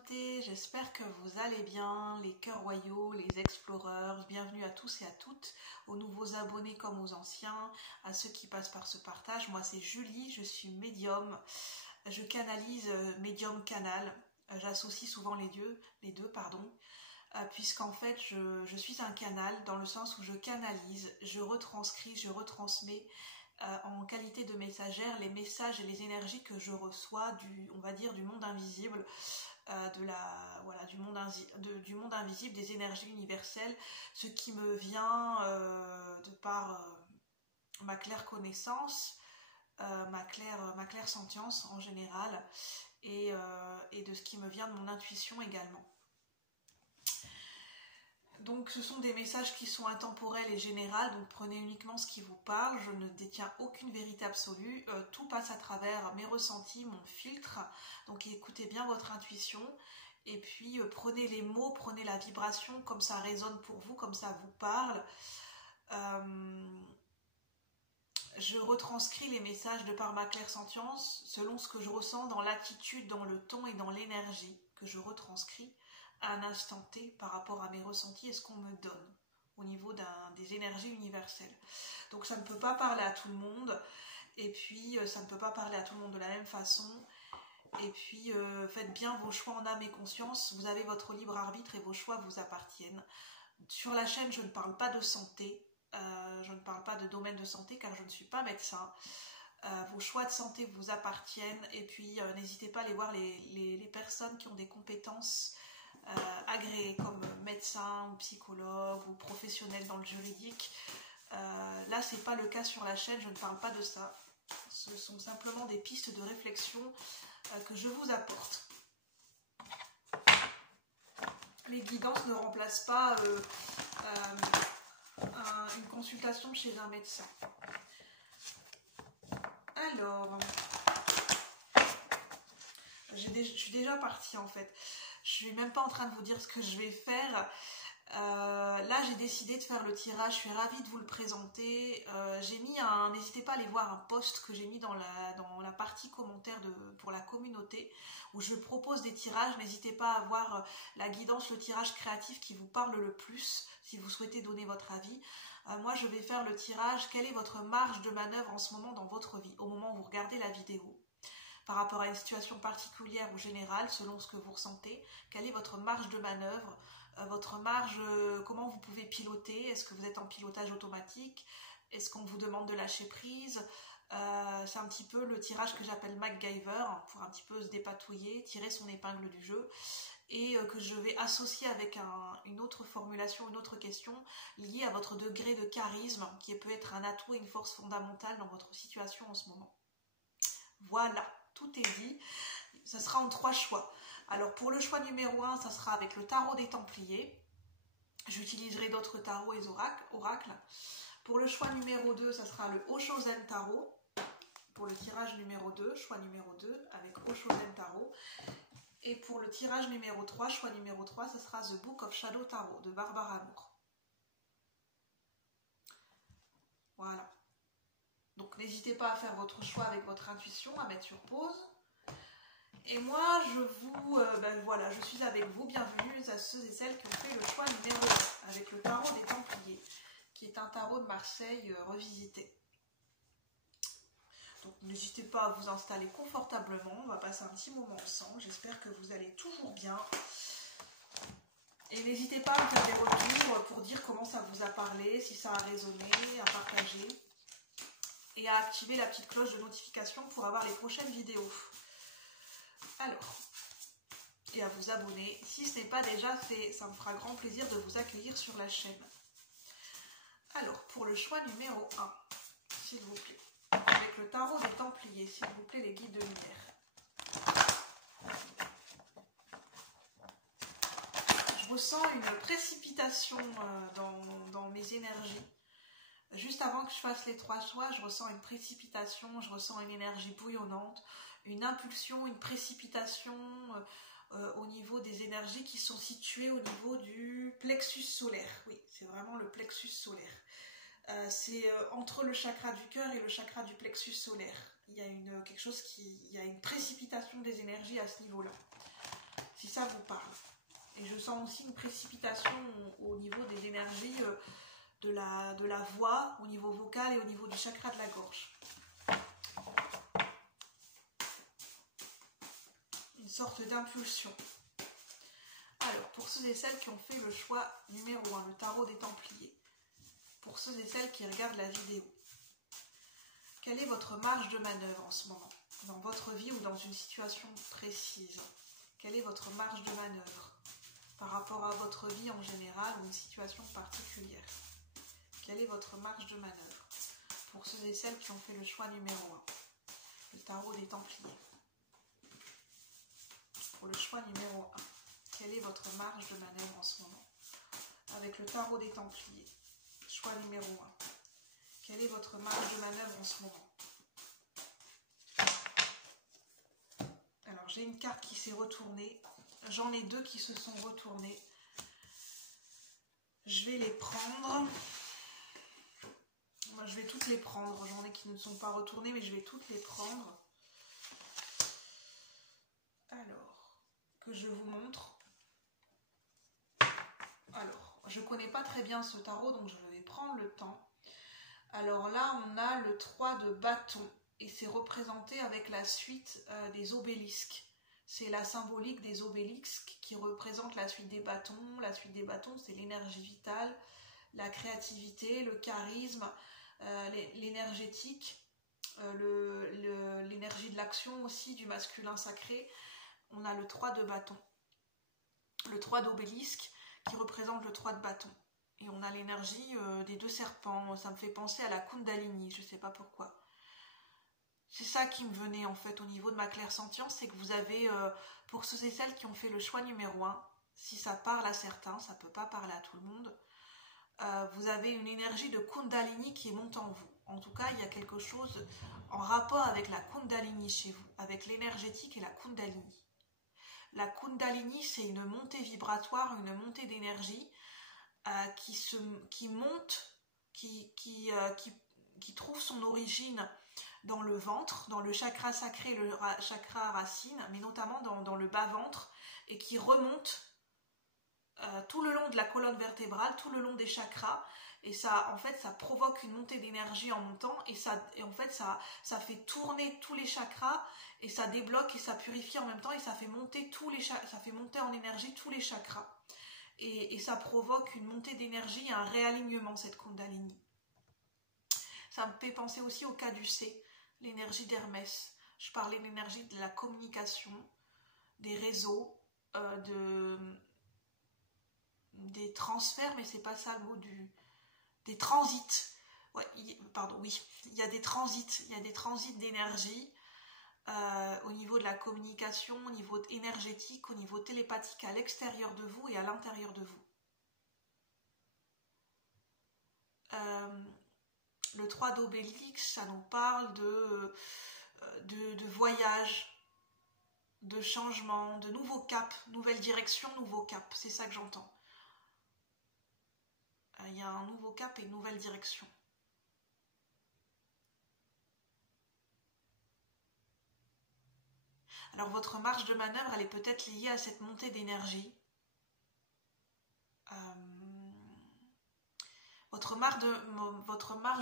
beauté, j'espère que vous allez bien, les cœurs royaux, les explorers, bienvenue à tous et à toutes, aux nouveaux abonnés comme aux anciens, à ceux qui passent par ce partage. Moi c'est Julie, je suis médium, je canalise médium canal, j'associe souvent les deux, puisqu'en fait je suis un canal dans le sens où je canalise, je retranscris, je retransmets en qualité de messagère les messages et les énergies que je reçois on va dire du monde invisible, du monde invisible, des énergies universelles, ce qui me vient de par ma claire connaissance, ma claire sentience en général, et de ce qui me vient de mon intuition également. Donc ce sont des messages qui sont intemporels et généraux, donc prenez uniquement ce qui vous parle, je ne détiens aucune vérité absolue, tout passe à travers mes ressentis, mon filtre, donc écoutez bien votre intuition, et puis prenez les mots, prenez la vibration, comme ça résonne pour vous, comme ça vous parle. Je retranscris les messages de par ma clairsentience, selon ce que je ressens dans l'attitude, dans le ton et dans l'énergie que je retranscris à un instant T par rapport à mes ressentis et ce qu'on me donne au niveau des énergies universelles. Donc ça ne peut pas parler à tout le monde, et puis ça ne peut pas parler à tout le monde de la même façon, et puis faites bien vos choix en âme et conscience, vous avez votre libre arbitre et vos choix vous appartiennent. Sur la chaîne je ne parle pas de santé, je ne parle pas de domaine de santé car je ne suis pas médecin. Vos choix de santé vous appartiennent, et puis n'hésitez pas à aller voir les personnes qui ont des compétences agréés comme médecin ou psychologue ou professionnel dans le juridique. Là c'est pas le cas sur la chaîne, je ne parle pas de ça, ce sont simplement des pistes de réflexion que je vous apporte. Les guidances ne remplacent pas une consultation chez un médecin. Alors, je suis déjà partie en fait. Je suis même pas en train de vous dire ce que je vais faire. Là j'ai décidé de faire le tirage, je suis ravie de vous le présenter. J'ai mis n'hésitez pas à aller voir un post que j'ai mis dans la partie commentaire pour la communauté, où je propose des tirages. N'hésitez pas à voir la guidance, le tirage créatif qui vous parle le plus si vous souhaitez donner votre avis. Moi je vais faire le tirage, quelle est votre marge de manœuvre en ce moment dans votre vie, au moment où vous regardez la vidéo, par rapport à une situation particulière ou générale, selon ce que vous ressentez. Quelle est votre marge de manœuvre, votre marge, comment vous pouvez piloter, est-ce que vous êtes en pilotage automatique, est-ce qu'on vous demande de lâcher prise, c'est un petit peu le tirage que j'appelle MacGyver, pour un petit peu se dépatouiller, tirer son épingle du jeu, et que je vais associer avec une autre formulation, une autre question liée à votre degré de charisme, qui peut être un atout et une force fondamentale dans votre situation en ce moment. Voilà, tout est dit. Ça sera en 3 choix. Alors pour le choix numéro 1, ça sera avec le tarot des Templiers. J'utiliserai d'autres tarots et oracles. Pour le choix numéro 2, ça sera le Oshozen Tarot. Pour le tirage numéro 2, choix numéro 2, avec Oshozen Tarot. Et pour le tirage numéro 3, choix numéro 3, ça sera The Book of Shadow Tarot de Barbara Amour. Voilà. Donc n'hésitez pas à faire votre choix avec votre intuition, à mettre sur pause. Et moi, voilà, je suis avec vous. Bienvenue à ceux et celles qui ont fait le choix numéro 1, avec le tarot des Templiers, qui est un tarot de Marseille revisité. Donc n'hésitez pas à vous installer confortablement, on va passer un petit moment ensemble, j'espère que vous allez toujours bien. Et n'hésitez pas à me faire des retours pour dire comment ça vous a parlé, si ça a résonné, à partager. Et à activer la petite cloche de notification pour avoir les prochaines vidéos. Alors, et à vous abonner si ce n'est pas déjà fait, ça me fera grand plaisir de vous accueillir sur la chaîne. Alors, pour le choix numéro 1, s'il vous plaît, avec le tarot des Templiers, s'il vous plaît, les guides de lumière. Je ressens une précipitation dans mes énergies. Juste avant que je fasse les 3 choix, je ressens une précipitation, je ressens une énergie bouillonnante, une impulsion, une précipitation au niveau des énergies qui sont situées au niveau du plexus solaire. Oui, c'est vraiment le plexus solaire. C'est entre le chakra du cœur et le chakra du plexus solaire. Il y a une précipitation des énergies à ce niveau-là. si ça vous parle. Et je sens aussi une précipitation au niveau des énergies de la voix, au niveau vocal et au niveau du chakra de la gorge. Une sorte d'impulsion. Alors, pour ceux et celles qui ont fait le choix numéro 1, le tarot des Templiers, pour ceux et celles qui regardent la vidéo, quelle est votre marge de manœuvre en ce moment, dans votre vie ou dans une situation précise? Quelle est votre marge de manœuvre par rapport à votre vie en général ou une situation particulière? Quelle est votre marge de manœuvre pour ceux et celles qui ont fait le choix numéro 1, le tarot des Templiers? Pour le choix numéro 1, quelle est votre marge de manœuvre en ce moment? Avec le tarot des Templiers, choix numéro 1. Quelle est votre marge de manœuvre en ce moment? Alors, j'ai une carte qui s'est retournée. J'en ai deux qui se sont retournées. Je vais les prendre. Moi, je vais toutes les prendre. J'en ai qui ne sont pas retournées, mais je vais toutes les prendre. Alors, que je vous montre. Alors, je ne connais pas très bien ce tarot, donc je vais prendre le temps. Alors là, on a le 3 de bâton et c'est représenté avec la suite des obélisques. C'est la symbolique des obélisques qui représente la suite des bâtons. La suite des bâtons, c'est l'énergie vitale, la créativité, le charisme, l'énergétique, l'énergie de l'action aussi, du masculin sacré. On a le 3 de bâton, le 3 d'obélisque qui représente le 3 de bâton. Et on a l'énergie des deux serpents. Ça me fait penser à la Kundalini, je ne sais pas pourquoi. C'est ça qui me venait en fait au niveau de ma clairsentience, c'est que vous avez, pour ceux et celles qui ont fait le choix numéro 1, si ça parle à certains, ça ne peut pas parler à tout le monde, vous avez une énergie de Kundalini qui monte en vous. En tout cas, il y a quelque chose en rapport avec la Kundalini chez vous, avec l'énergétique et la Kundalini. La Kundalini, c'est une montée vibratoire, une montée d'énergie qui monte, qui trouve son origine dans le ventre, dans le chakra sacré, le chakra racine, mais notamment dans le bas-ventre, et qui remonte tout le long de la colonne vertébrale, tout le long des chakras, et ça, en fait, ça provoque une montée d'énergie en montant, et en fait, ça fait tourner tous les chakras, et ça débloque et ça purifie en même temps, et ça fait monter ça fait monter en énergie tous les chakras. Et ça provoque une montée d'énergie et un réalignement, cette Kundalini. Ça me fait penser aussi au caducée, l'énergie d'Hermès. Je parlais de l'énergie de la communication, des réseaux, des transferts, mais c'est pas ça le mot des transits. Ouais, pardon, oui, il y a des transits d'énergie au niveau de la communication, au niveau énergétique, au niveau télépathique à l'extérieur de vous et à l'intérieur de vous. Le 3 d'obélix, ça nous parle de voyage, de changement, de nouveaux caps, nouvelle direction, nouveau cap. C'est ça que j'entends. Il y a un nouveau cap et une nouvelle direction. Alors votre marge de manœuvre, elle est peut-être liée à cette montée d'énergie. Votre marge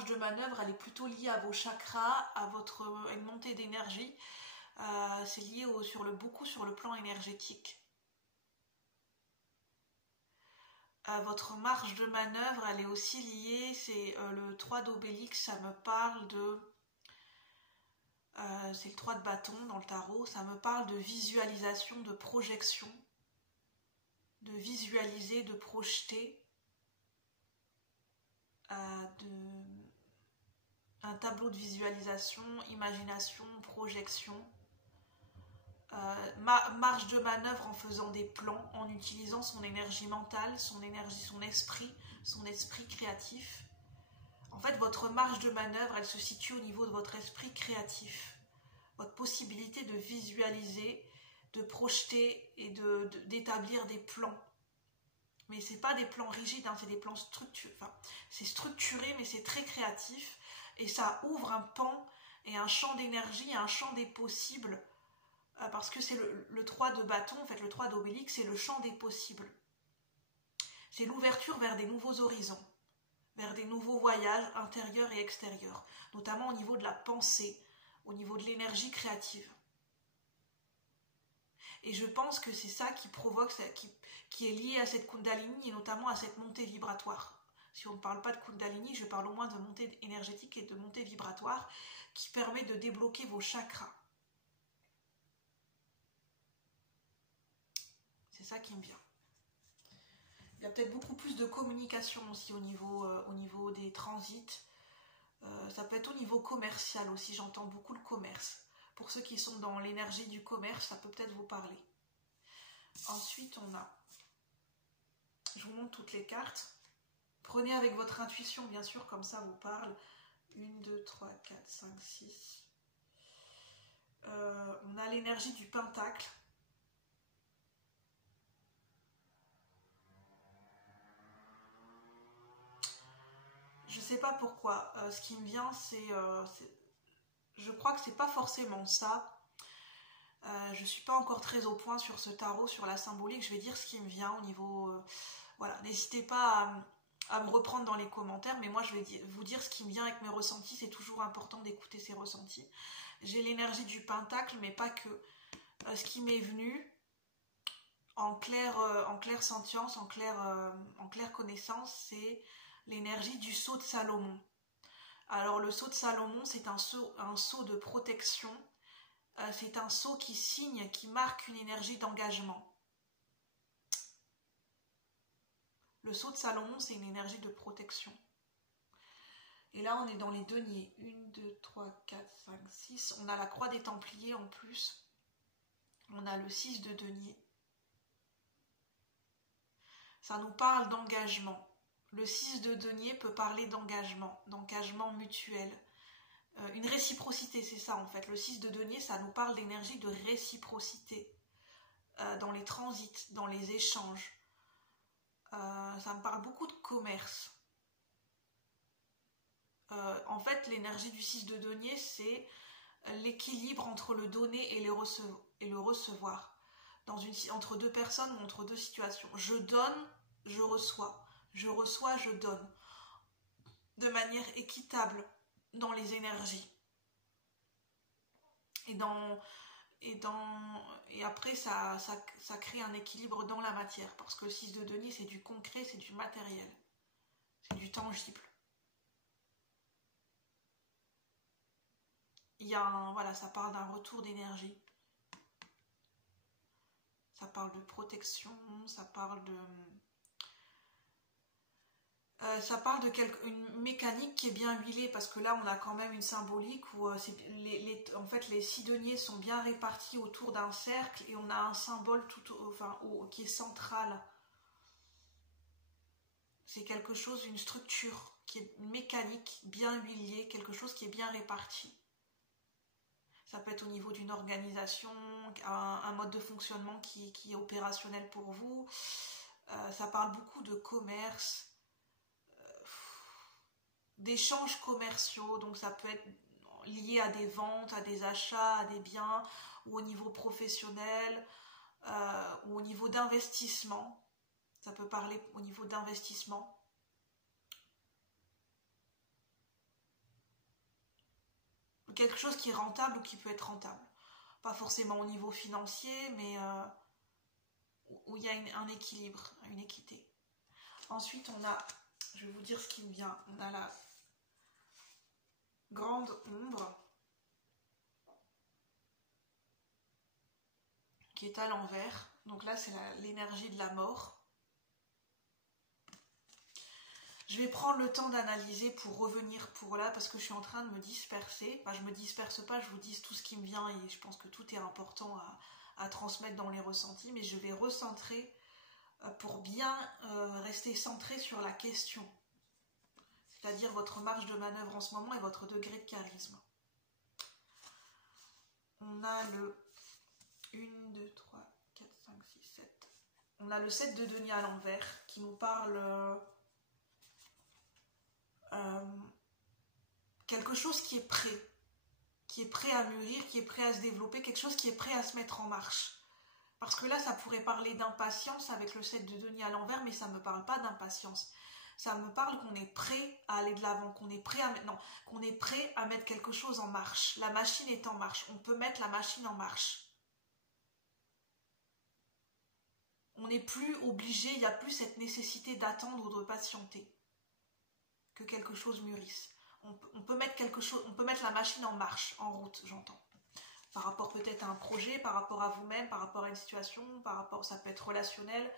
de manœuvre, elle est plutôt liée à vos chakras, à une montée d'énergie. C'est lié beaucoup sur le plan énergétique. Votre marge de manœuvre, elle est aussi liée, c'est le 3 d'obélix, ça me parle de... c'est le 3 de bâton dans le tarot, ça me parle de visualisation, de projection, de visualiser, de projeter, un tableau de visualisation, imagination, projection, marge de manœuvre en faisant des plans, en utilisant son énergie mentale, son esprit créatif. En fait, votre marge de manœuvre, elle se situe au niveau de votre esprit créatif, votre possibilité de visualiser, de projeter et d'établir des plans. Mais ce n'est pas des plans rigides, hein, c'est des plans structurés. Enfin, c'est structuré, mais c'est très créatif. Et ça ouvre un pan et un champ d'énergie, un champ des possibles parce que c'est le 3 de bâton, en fait le 3 d'obélique, c'est le champ des possibles. C'est l'ouverture vers des nouveaux horizons, vers des nouveaux voyages intérieurs et extérieurs, notamment au niveau de la pensée, au niveau de l'énergie créative. Et je pense que c'est ça qui provoque, qui est lié à cette Kundalini et notamment à cette montée vibratoire. Si on ne parle pas de Kundalini, je parle au moins de montée énergétique et de montée vibratoire qui permet de débloquer vos chakras. C'est ça qui me vient. Il y a peut-être beaucoup plus de communication aussi au niveau des transits. Ça peut être au niveau commercial aussi, j'entends beaucoup le commerce. Pour ceux qui sont dans l'énergie du commerce, ça peut peut-être vous parler. Ensuite, on a... Je vous montre toutes les cartes. Prenez avec votre intuition, bien sûr, comme ça vous parle. 1, 2, 3, 4, 5, 6. On a l'énergie du pentacle. Je sais pas pourquoi. Ce qui me vient, je crois que c'est pas forcément ça. Je suis pas encore très au point sur ce tarot, sur la symbolique. Je vais dire ce qui me vient au niveau... voilà, n'hésitez pas à me reprendre dans les commentaires, mais moi je vais vous dire ce qui me vient avec mes ressentis. C'est toujours important d'écouter ces ressentis. J'ai l'énergie du pentacle, mais pas que. Ce qui m'est venu en claire sentience, en claire connaissance, c'est l'énergie du sceau de Salomon. Alors le sceau de Salomon, c'est un sceau de protection. C'est un sceau qui signe, qui marque une énergie d'engagement. Le sceau de Salomon, c'est une énergie de protection. Et là, on est dans les deniers. 1, 2, 3, 4, 5, 6. On a la croix des Templiers en plus. On a le 6 de denier. Ça nous parle d'engagement. Le 6 de denier peut parler d'engagement mutuel. Une réciprocité, c'est ça en fait. Le 6 de denier, ça nous parle d'énergie de réciprocité. Dans les transits, dans les échanges. Ça me parle beaucoup de commerce. En fait, l'énergie du 6 de denier, c'est l'équilibre entre le donner et le recevoir. Entre deux personnes ou entre deux situations. Je donne, je reçois. Je reçois, je donne. De manière équitable dans les énergies. Et après, ça crée un équilibre dans la matière. Parce que le 6 de denier, c'est du concret, c'est du matériel. C'est du tangible. Voilà, ça parle d'un retour d'énergie. Ça parle de protection, ça parle de une mécanique qui est bien huilée, parce que là on a quand même une symbolique où en fait les 6 deniers sont bien répartis autour d'un cercle et on a un symbole qui est central. C'est quelque chose, une structure qui est mécanique, bien huilée, quelque chose qui est bien réparti. Ça peut être au niveau d'une organisation, un mode de fonctionnement qui est opérationnel pour vous. Ça parle beaucoup de commerce, d'échanges commerciaux. Donc ça peut être lié à des ventes, à des achats, à des biens, ou au niveau professionnel, ou au niveau d'investissement. Ça peut parler au niveau d'investissement. Quelque chose qui est rentable ou qui peut être rentable. Pas forcément au niveau financier, mais où il y a un équilibre, une équité. Ensuite, je vais vous dire ce qui me vient, on a la grande ombre qui est à l'envers. Donc là, c'est l'énergie de la mort. Je vais prendre le temps d'analyser pour revenir pour là, parce que je suis en train de me disperser. Enfin, je me disperse pas, je vous dis tout ce qui me vient et je pense que tout est important à transmettre dans les ressentis, mais je vais recentrer pour bien rester centré sur la question, c'est-à-dire votre marge de manœuvre en ce moment et votre degré de charisme. On a le 1, 2, 3, 4, 5, 6, 7. On a le 7 de denier à l'envers qui nous parle... quelque chose qui est prêt, qui est prêt à mûrir, qui est prêt à se développer, quelque chose qui est prêt à se mettre en marche. Parce que là, ça pourrait parler d'impatience avec le 7 de denier à l'envers, mais ça ne me parle pas d'impatience. Ça me parle qu'on est prêt à aller de l'avant, qu'on est prêt à mettre quelque chose en marche. La machine est en marche. On peut mettre la machine en marche. On n'est plus obligé, il n'y a plus cette nécessité d'attendre ou de patienter que quelque chose mûrisse. On peut mettre quelque chose, on peut mettre la machine en marche, en route, j'entends. Par rapport peut-être à un projet, par rapport à vous-même, par rapport à une situation, par rapport, ça peut être relationnel.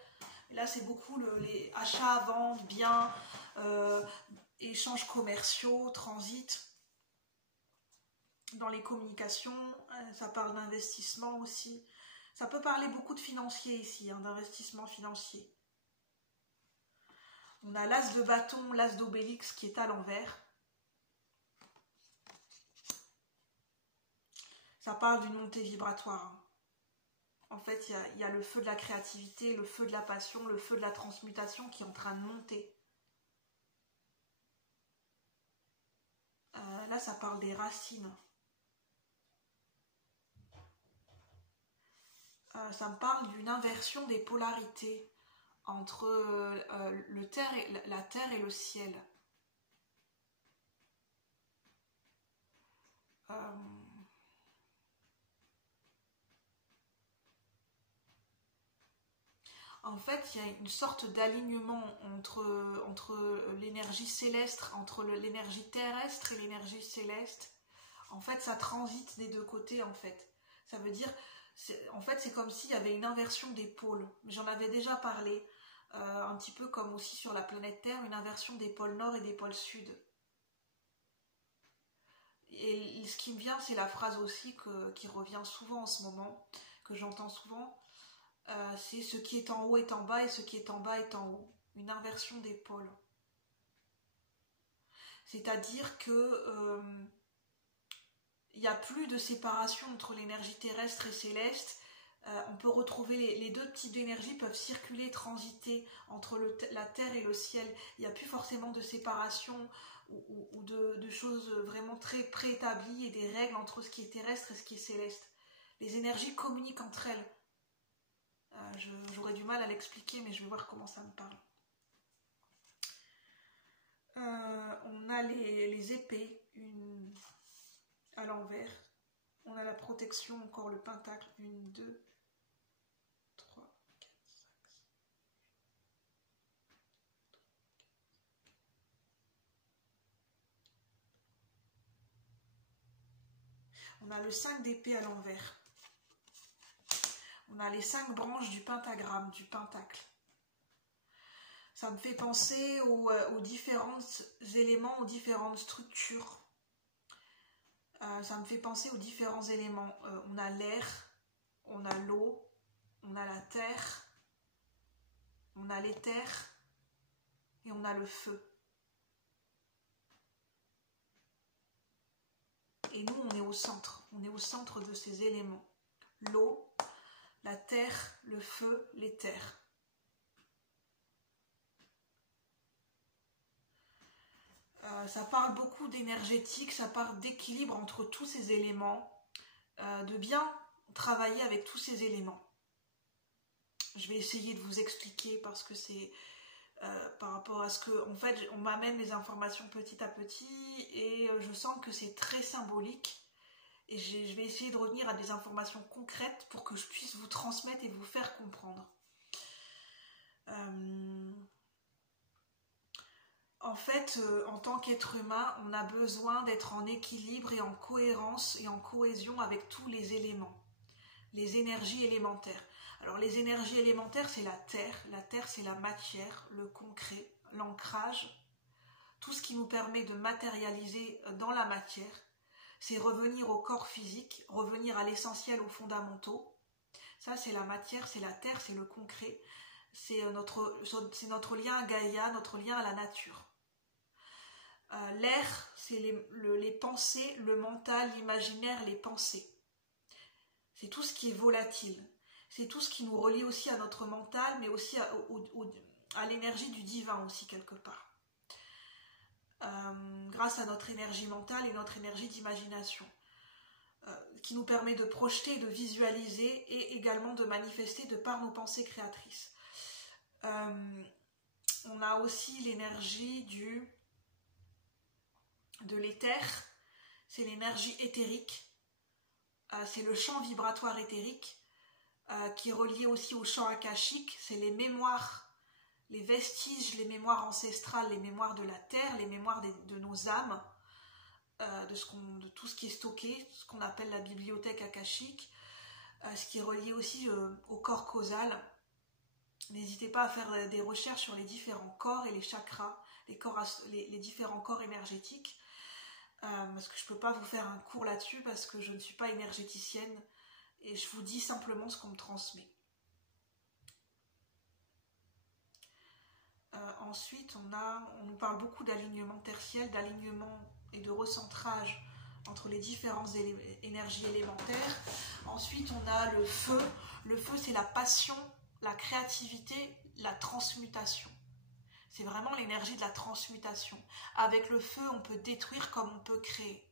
Et là, c'est beaucoup les achats, ventes, biens, échanges commerciaux, transit. Dans les communications, ça parle d'investissement aussi. Ça peut parler beaucoup de financier ici, hein, d'investissement financier. On a l'as de bâton, l'as d'obélix qui est à l'envers. Ça parle d'une montée vibratoire. En fait, il y a le feu de la créativité, le feu de la passion, le feu de la transmutation qui est en train de monter. Là, ça parle des racines. Ça me parle d'une inversion des polarités entre la terre et le ciel. En fait, il y a une sorte d'alignement entre l'énergie céleste, entre l'énergie terrestre et l'énergie céleste. En fait, ça transite des deux côtés, en fait. Ça veut dire, en fait, c'est comme s'il y avait une inversion des pôles. J'en avais déjà parlé, un petit peu comme aussi sur la planète Terre, une inversion des pôles nord et des pôles sud. Et ce qui me vient, c'est la phrase aussi qui revient souvent en ce moment, que j'entends souvent. C'est ce qui est en haut est en bas et ce qui est en bas est en haut. Une inversion des pôles. C'est-à-dire que il n'y a plus de séparation entre l'énergie terrestre et céleste. On peut retrouver les deux types d'énergie peuvent circuler, transiter entre la terre et le ciel. Il n'y a plus forcément de séparation ou de choses vraiment très préétablies et des règles entre ce qui est terrestre et ce qui est céleste. Les énergies communiquent entre elles. J'aurais du mal à l'expliquer, mais je vais voir comment ça me parle. On a les épées à l'envers. On a la protection, encore le pentacle. 1, 2, 3, 4, 5, 6. On a le 5 d'épée à l'envers. On a les 5 branches du pentagramme, du pentacle. Ça me fait penser aux différents éléments, aux différentes structures. Ça me fait penser aux différents éléments. On a l'air, on a l'eau, on a la terre, on a l'éther et on a le feu. Et nous, on est au centre de ces éléments. L'eau, la terre, le feu, l'éther. Ça parle beaucoup d'énergétique, ça parle d'équilibre entre tous ces éléments, de bien travailler avec tous ces éléments. Je vais essayer de vous expliquer parce que c'est par rapport à ce que, en fait, on m'amène les informations petit à petit et je sens que c'est très symbolique. Et je vais essayer de revenir à des informations concrètes pour que je puisse vous transmettre et vous faire comprendre. En fait, en tant qu'être humain, on a besoin d'être en équilibre et en cohérence et en cohésion avec tous les éléments, les énergies élémentaires. Alors les énergies élémentaires, c'est la terre c'est la matière, le concret, l'ancrage, tout ce qui nous permet de matérialiser dans la matière. C'est revenir au corps physique, revenir à l'essentiel, aux fondamentaux. Ça, c'est la matière, c'est la terre, c'est le concret. C'est notre lien à Gaïa, notre lien à la nature. L'air, c'est les pensées, le mental, l'imaginaire, les pensées. C'est tout ce qui est volatile. C'est tout ce qui nous relie aussi à notre mental, mais aussi à l'énergie du divin aussi, quelque part. Grâce à notre énergie mentale et notre énergie d'imagination. qui nous permet de projeter, de visualiser et également de manifester de par nos pensées créatrices. On a aussi l'énergie de l'éther, c'est l'énergie éthérique, c'est le champ vibratoire éthérique qui est relié aussi au champ akashique, c'est les mémoires, les vestiges, les mémoires ancestrales, les mémoires de la terre, les mémoires de nos âmes, de tout ce qui est stocké, ce qu'on appelle la bibliothèque akashique, ce qui est relié aussi au corps causal. N'hésitez pas à faire des recherches sur les différents corps et les chakras, les différents corps énergétiques, parce que je ne peux pas vous faire un cours là-dessus parce que je ne suis pas énergéticienne et je vous dis simplement ce qu'on me transmet. Ensuite, on nous parle beaucoup d'alignement tertiel, d'alignement et de recentrage entre les différentes énergies élémentaires. Ensuite, on a le feu. Le feu, c'est la passion, la créativité, la transmutation. C'est vraiment l'énergie de la transmutation. Avec le feu, on peut détruire comme on peut créer.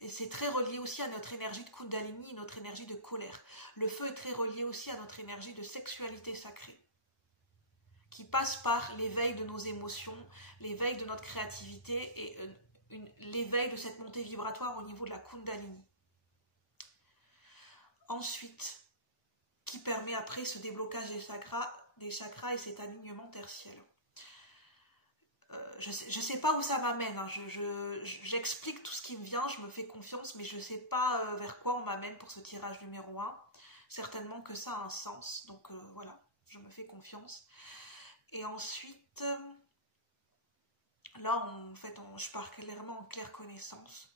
Et c'est très relié aussi à notre énergie de Kundalini, notre énergie de colère. Le feu est très relié aussi à notre énergie de sexualité sacrée, qui passe par l'éveil de nos émotions, l'éveil de notre créativité et l'éveil de cette montée vibratoire au niveau de la Kundalini. Ensuite, qui permet après ce déblocage des chakras et cet alignement tertiel. Je ne sais pas où ça m'amène, hein. J'explique tout ce qui me vient, je me fais confiance, mais je ne sais pas vers quoi on m'amène pour ce tirage numéro 1. Certainement que ça a un sens, donc voilà, je me fais confiance. Et ensuite, là, je pars clairement en claire connaissance.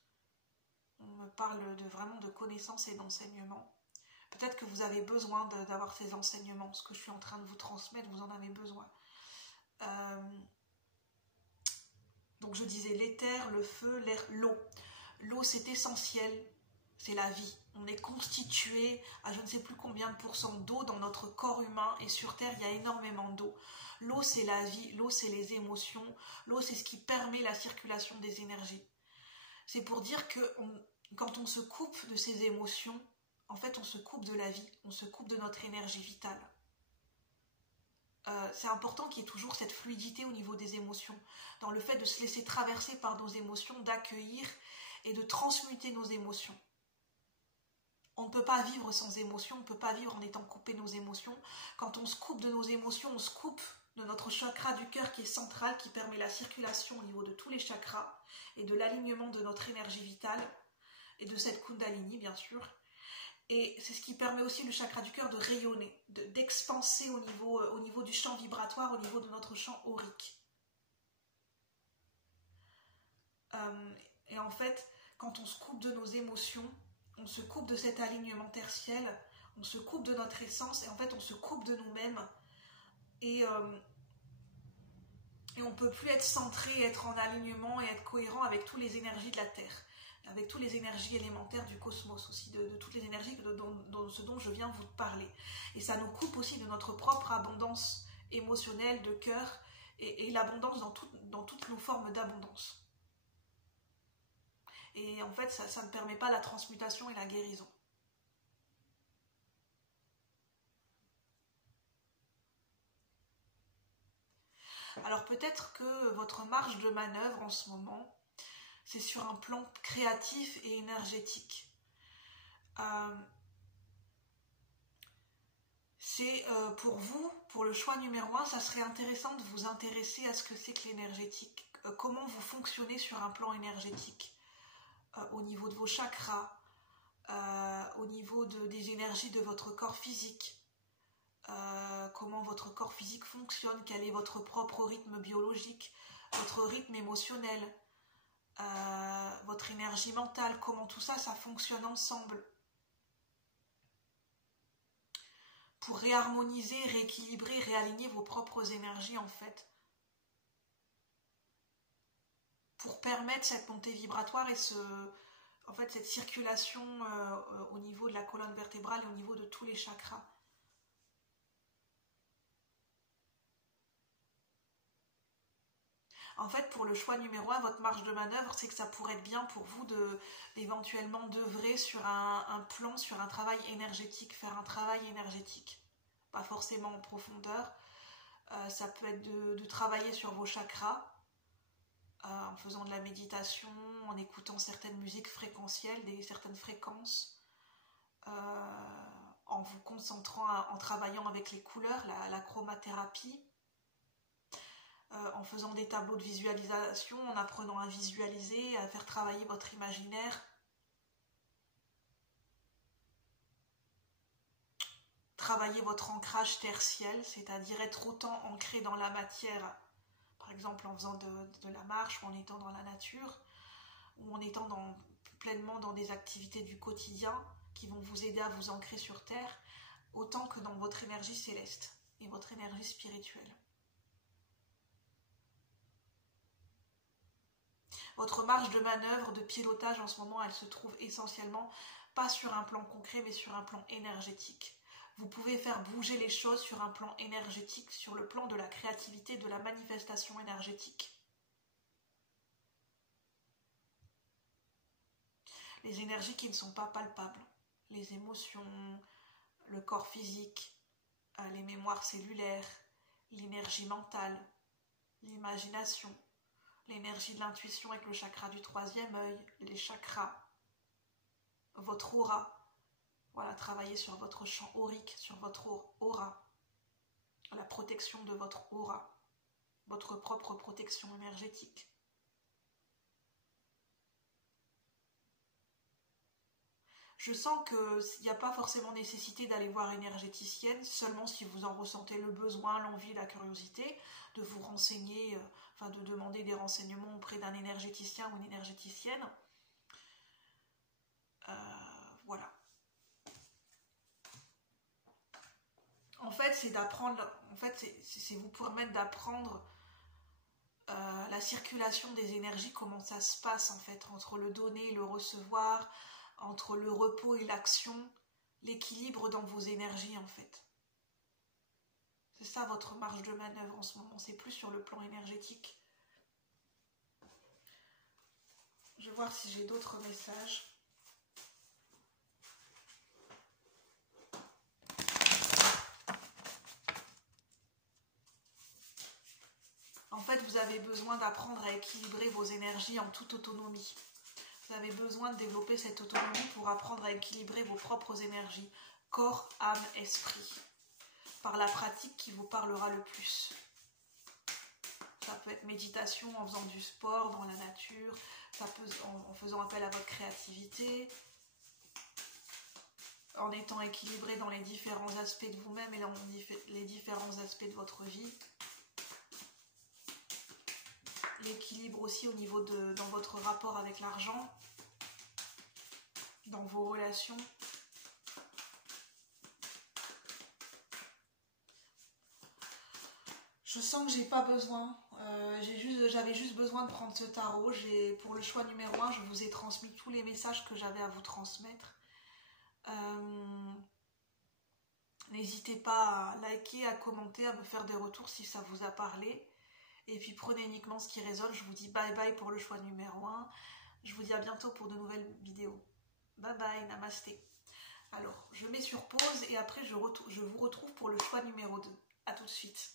On me parle vraiment de connaissance et d'enseignement. Peut-être que vous avez besoin d'avoir ces enseignements, ce que je suis en train de vous transmettre, vous en avez besoin. Donc je disais l'éther, le feu, l'air, l'eau. L'eau, c'est essentiel, c'est la vie. On est constitué à je ne sais plus combien de pourcents d'eau dans notre corps humain et sur Terre, il y a énormément d'eau. L'eau, c'est la vie, l'eau, c'est les émotions, l'eau, c'est ce qui permet la circulation des énergies. C'est pour dire que quand on se coupe de ces émotions, en fait, on se coupe de la vie, on se coupe de notre énergie vitale. C'est important qu'il y ait toujours cette fluidité au niveau des émotions, dans le fait de se laisser traverser par nos émotions, d'accueillir et de transmuter nos émotions. On ne peut pas vivre sans émotions, on ne peut pas vivre en étant coupé de nos émotions. Quand on se coupe de nos émotions, on se coupe de notre chakra du cœur qui est central, qui permet la circulation au niveau de tous les chakras et de l'alignement de notre énergie vitale et de cette Kundalini, bien sûr. Et c'est ce qui permet aussi le chakra du cœur de rayonner, d'expanser au niveau du champ vibratoire, au niveau de notre champ aurique. Et en fait, quand on se coupe de nos émotions, on se coupe de cet alignement tertiel, on se coupe de notre essence, et en fait on se coupe de nous-mêmes. Et on ne peut plus être centré, être en alignement et être cohérent avec toutes les énergies de la Terre, avec toutes les énergies élémentaires du cosmos aussi, de toutes les énergies ce dont je viens vous parler. Et ça nous coupe aussi de notre propre abondance émotionnelle, de cœur, et l'abondance dans toutes nos formes d'abondance. Et en fait, ça ne permet pas la transmutation et la guérison. Alors peut-être que votre marge de manœuvre en ce moment, c'est sur un plan créatif et énergétique. C'est pour vous, pour le choix numéro 1, ça serait intéressant de vous intéresser à ce que c'est que l'énergétique. Comment vous fonctionnez sur un plan énergétique, au niveau de vos chakras, au niveau des énergies de votre corps physique. Comment votre corps physique fonctionne, quel est votre propre rythme biologique, votre rythme émotionnel, votre énergie mentale, comment tout ça, ça fonctionne ensemble. Pour réharmoniser, rééquilibrer, réaligner vos propres énergies en fait. Pour permettre cette montée vibratoire et cette circulation au niveau de la colonne vertébrale et au niveau de tous les chakras. En fait, pour le choix numéro 1, votre marge de manœuvre, c'est que ça pourrait être bien pour vous d'éventuellement d'œuvrer sur un plan, sur un travail énergétique, faire un travail énergétique. Pas forcément en profondeur. Ça peut être de travailler sur vos chakras, en faisant de la méditation, en écoutant certaines musiques fréquentielles, certaines fréquences, en vous concentrant, en travaillant avec les couleurs, la chromathérapie, en faisant des tableaux de visualisation, en apprenant à visualiser, à faire travailler votre imaginaire. Travailler votre ancrage tertiel, c'est-à-dire être autant ancré dans la matière, par exemple en faisant de la marche, ou en étant dans la nature, ou en étant pleinement dans des activités du quotidien qui vont vous aider à vous ancrer sur Terre, autant que dans votre énergie céleste et votre énergie spirituelle. Votre marge de manœuvre, de pilotage en ce moment, elle se trouve essentiellement pas sur un plan concret, mais sur un plan énergétique. Vous pouvez faire bouger les choses sur un plan énergétique, sur le plan de la créativité, de la manifestation énergétique. Les énergies qui ne sont pas palpables, les émotions, le corps physique, les mémoires cellulaires, l'énergie mentale, l'imagination, l'énergie de l'intuition avec le chakra du troisième œil, les chakras, votre aura. Voilà, travailler sur votre champ aurique, sur votre aura, la protection de votre aura, votre propre protection énergétique. Je sens qu'il n'y a pas forcément nécessité d'aller voir une énergéticienne, seulement si vous en ressentez le besoin, l'envie, la curiosité, de vous renseigner, de demander des renseignements auprès d'un énergéticien ou une énergéticienne. Voilà. En fait, c'est d'apprendre, c'est vous permettre d'apprendre la circulation des énergies, comment ça se passe en fait, entre le donner et le recevoir, entre le repos et l'action, l'équilibre dans vos énergies en fait. C'est ça votre marge de manœuvre en ce moment, c'est plus sur le plan énergétique. Je vais voir si j'ai d'autres messages. En fait, vous avez besoin d'apprendre à équilibrer vos énergies en toute autonomie. Vous avez besoin de développer cette autonomie pour apprendre à équilibrer vos propres énergies, corps, âme, esprit, par la pratique qui vous parlera le plus. Ça peut être méditation en faisant du sport dans la nature, ça peut en faisant appel à votre créativité, en étant équilibré dans les différents aspects de vous-même et dans les différents aspects de votre vie. L'équilibre aussi au niveau dans votre rapport avec l'argent, dans vos relations. Je sens que j'ai pas besoin, j'avais juste besoin de prendre ce tarot. Pour le choix numéro 1, je vous ai transmis tous les messages que j'avais à vous transmettre. N'hésitez pas à liker, à commenter, à me faire des retours si ça vous a parlé. Et puis prenez uniquement ce qui résonne. Je vous dis bye bye pour le choix numéro 1. Je vous dis à bientôt pour de nouvelles vidéos. Bye bye, namasté. Alors, je mets sur pause et après je vous retrouve pour le choix numéro 2. A tout de suite.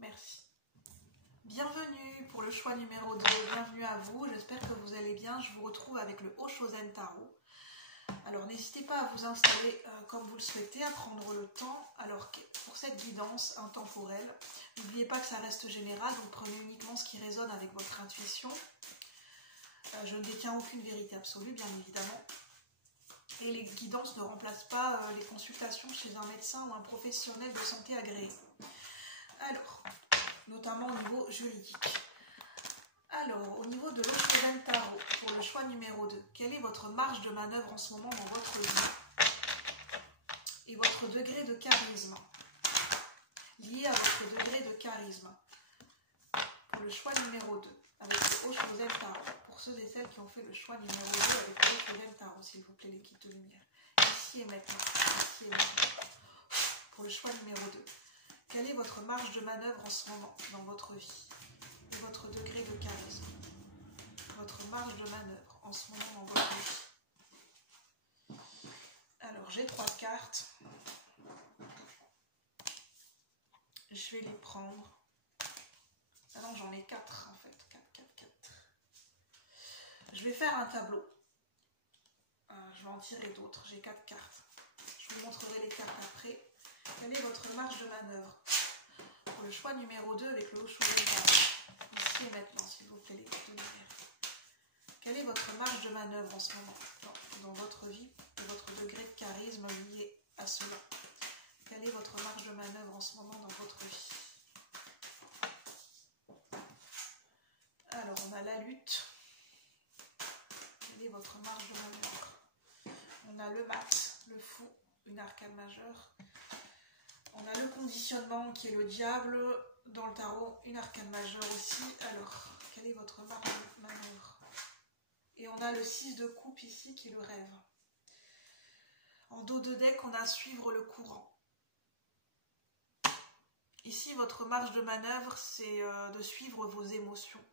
Merci. Bienvenue pour le choix numéro 2. Bienvenue à vous. J'espère que vous allez bien. Je vous retrouve avec le Oshozen Tarot. Alors, n'hésitez pas à vous installer comme vous le souhaitez, à prendre le temps. Alors, pour cette guidance intemporelle, n'oubliez pas que ça reste général, donc prenez uniquement ce qui résonne avec votre intuition. Je ne détiens aucune vérité absolue, bien évidemment. Et les guidances ne remplacent pas les consultations chez un médecin ou un professionnel de santé agréé. Alors, notamment au niveau juridique. Alors, au niveau de l'Oshozen Tarot, pour le choix numéro 2, quelle est votre marge de manœuvre en ce moment dans votre vie et votre degré de charisme, lié à votre degré de charisme. Pour le choix numéro 2, avec le Oshozen Tarot, pour ceux et celles qui ont fait le choix numéro 2 avec le Oshozen Tarot, s'il vous plaît, les guides de lumière. Ici et maintenant, ici et maintenant. Pour le choix numéro 2, quelle est votre marge de manœuvre en ce moment dans votre vie et votre degré de charisme, votre marge de manœuvre en ce moment dans votre vie. Alors, j'ai 3 cartes. Je vais les prendre. Ah non, j'en ai 4 en fait. 4. Je vais faire un tableau. Je vais en tirer d'autres. J'ai 4 cartes. Je vous montrerai les cartes après. Quelle est votre marge de manœuvre? Pour le choix numéro 2 avec le haut choix ici et maintenant, s'il vous plaît, les deux lumières. Quelle est votre marge de manœuvre en ce moment dans votre vie et votre degré de charisme lié à cela? Quelle est votre marge de manœuvre en ce moment dans votre vie? Alors, on a la lutte. Quelle est votre marge de manœuvre? On a le mat, le fou, une arcane majeure. On a le conditionnement qui est le diable dans le tarot, une arcane majeure aussi. Alors, quelle est votre marge de manœuvre? Et on a le 6 de coupe ici qui est le rêve. En dos de deck, on a suivre le courant. Ici, votre marge de manœuvre, c'est de suivre vos émotions.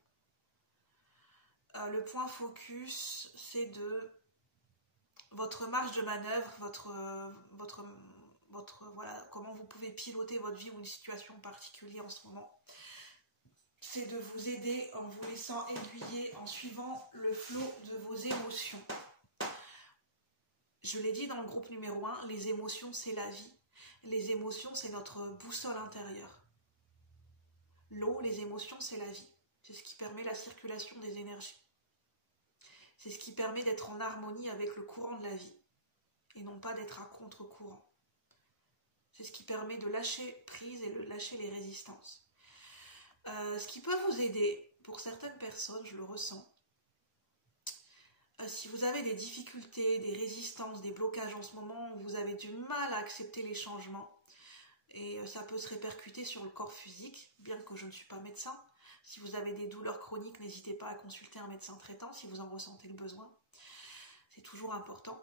Le point focus, c'est de votre marge de manœuvre, voilà, comment vous pouvez piloter votre vie ou une situation particulière en ce moment. C'est de vous aider en vous laissant aiguiller, en suivant le flot de vos émotions. Je l'ai dit dans le groupe numéro 1, les émotions, c'est la vie. Les émotions, c'est notre boussole intérieure. L'eau, les émotions, c'est la vie. C'est ce qui permet la circulation des énergies. C'est ce qui permet d'être en harmonie avec le courant de la vie et non pas d'être à contre-courant. C'est ce qui permet de lâcher prise et de lâcher les résistances. Ce qui peut vous aider, pour certaines personnes, je le ressens, si vous avez des difficultés, des résistances, des blocages en ce moment, où vous avez du mal à accepter les changements, et ça peut se répercuter sur le corps physique, bien que je ne suis pas médecin. Si vous avez des douleurs chroniques, n'hésitez pas à consulter un médecin traitant si vous en ressentez le besoin. C'est toujours important.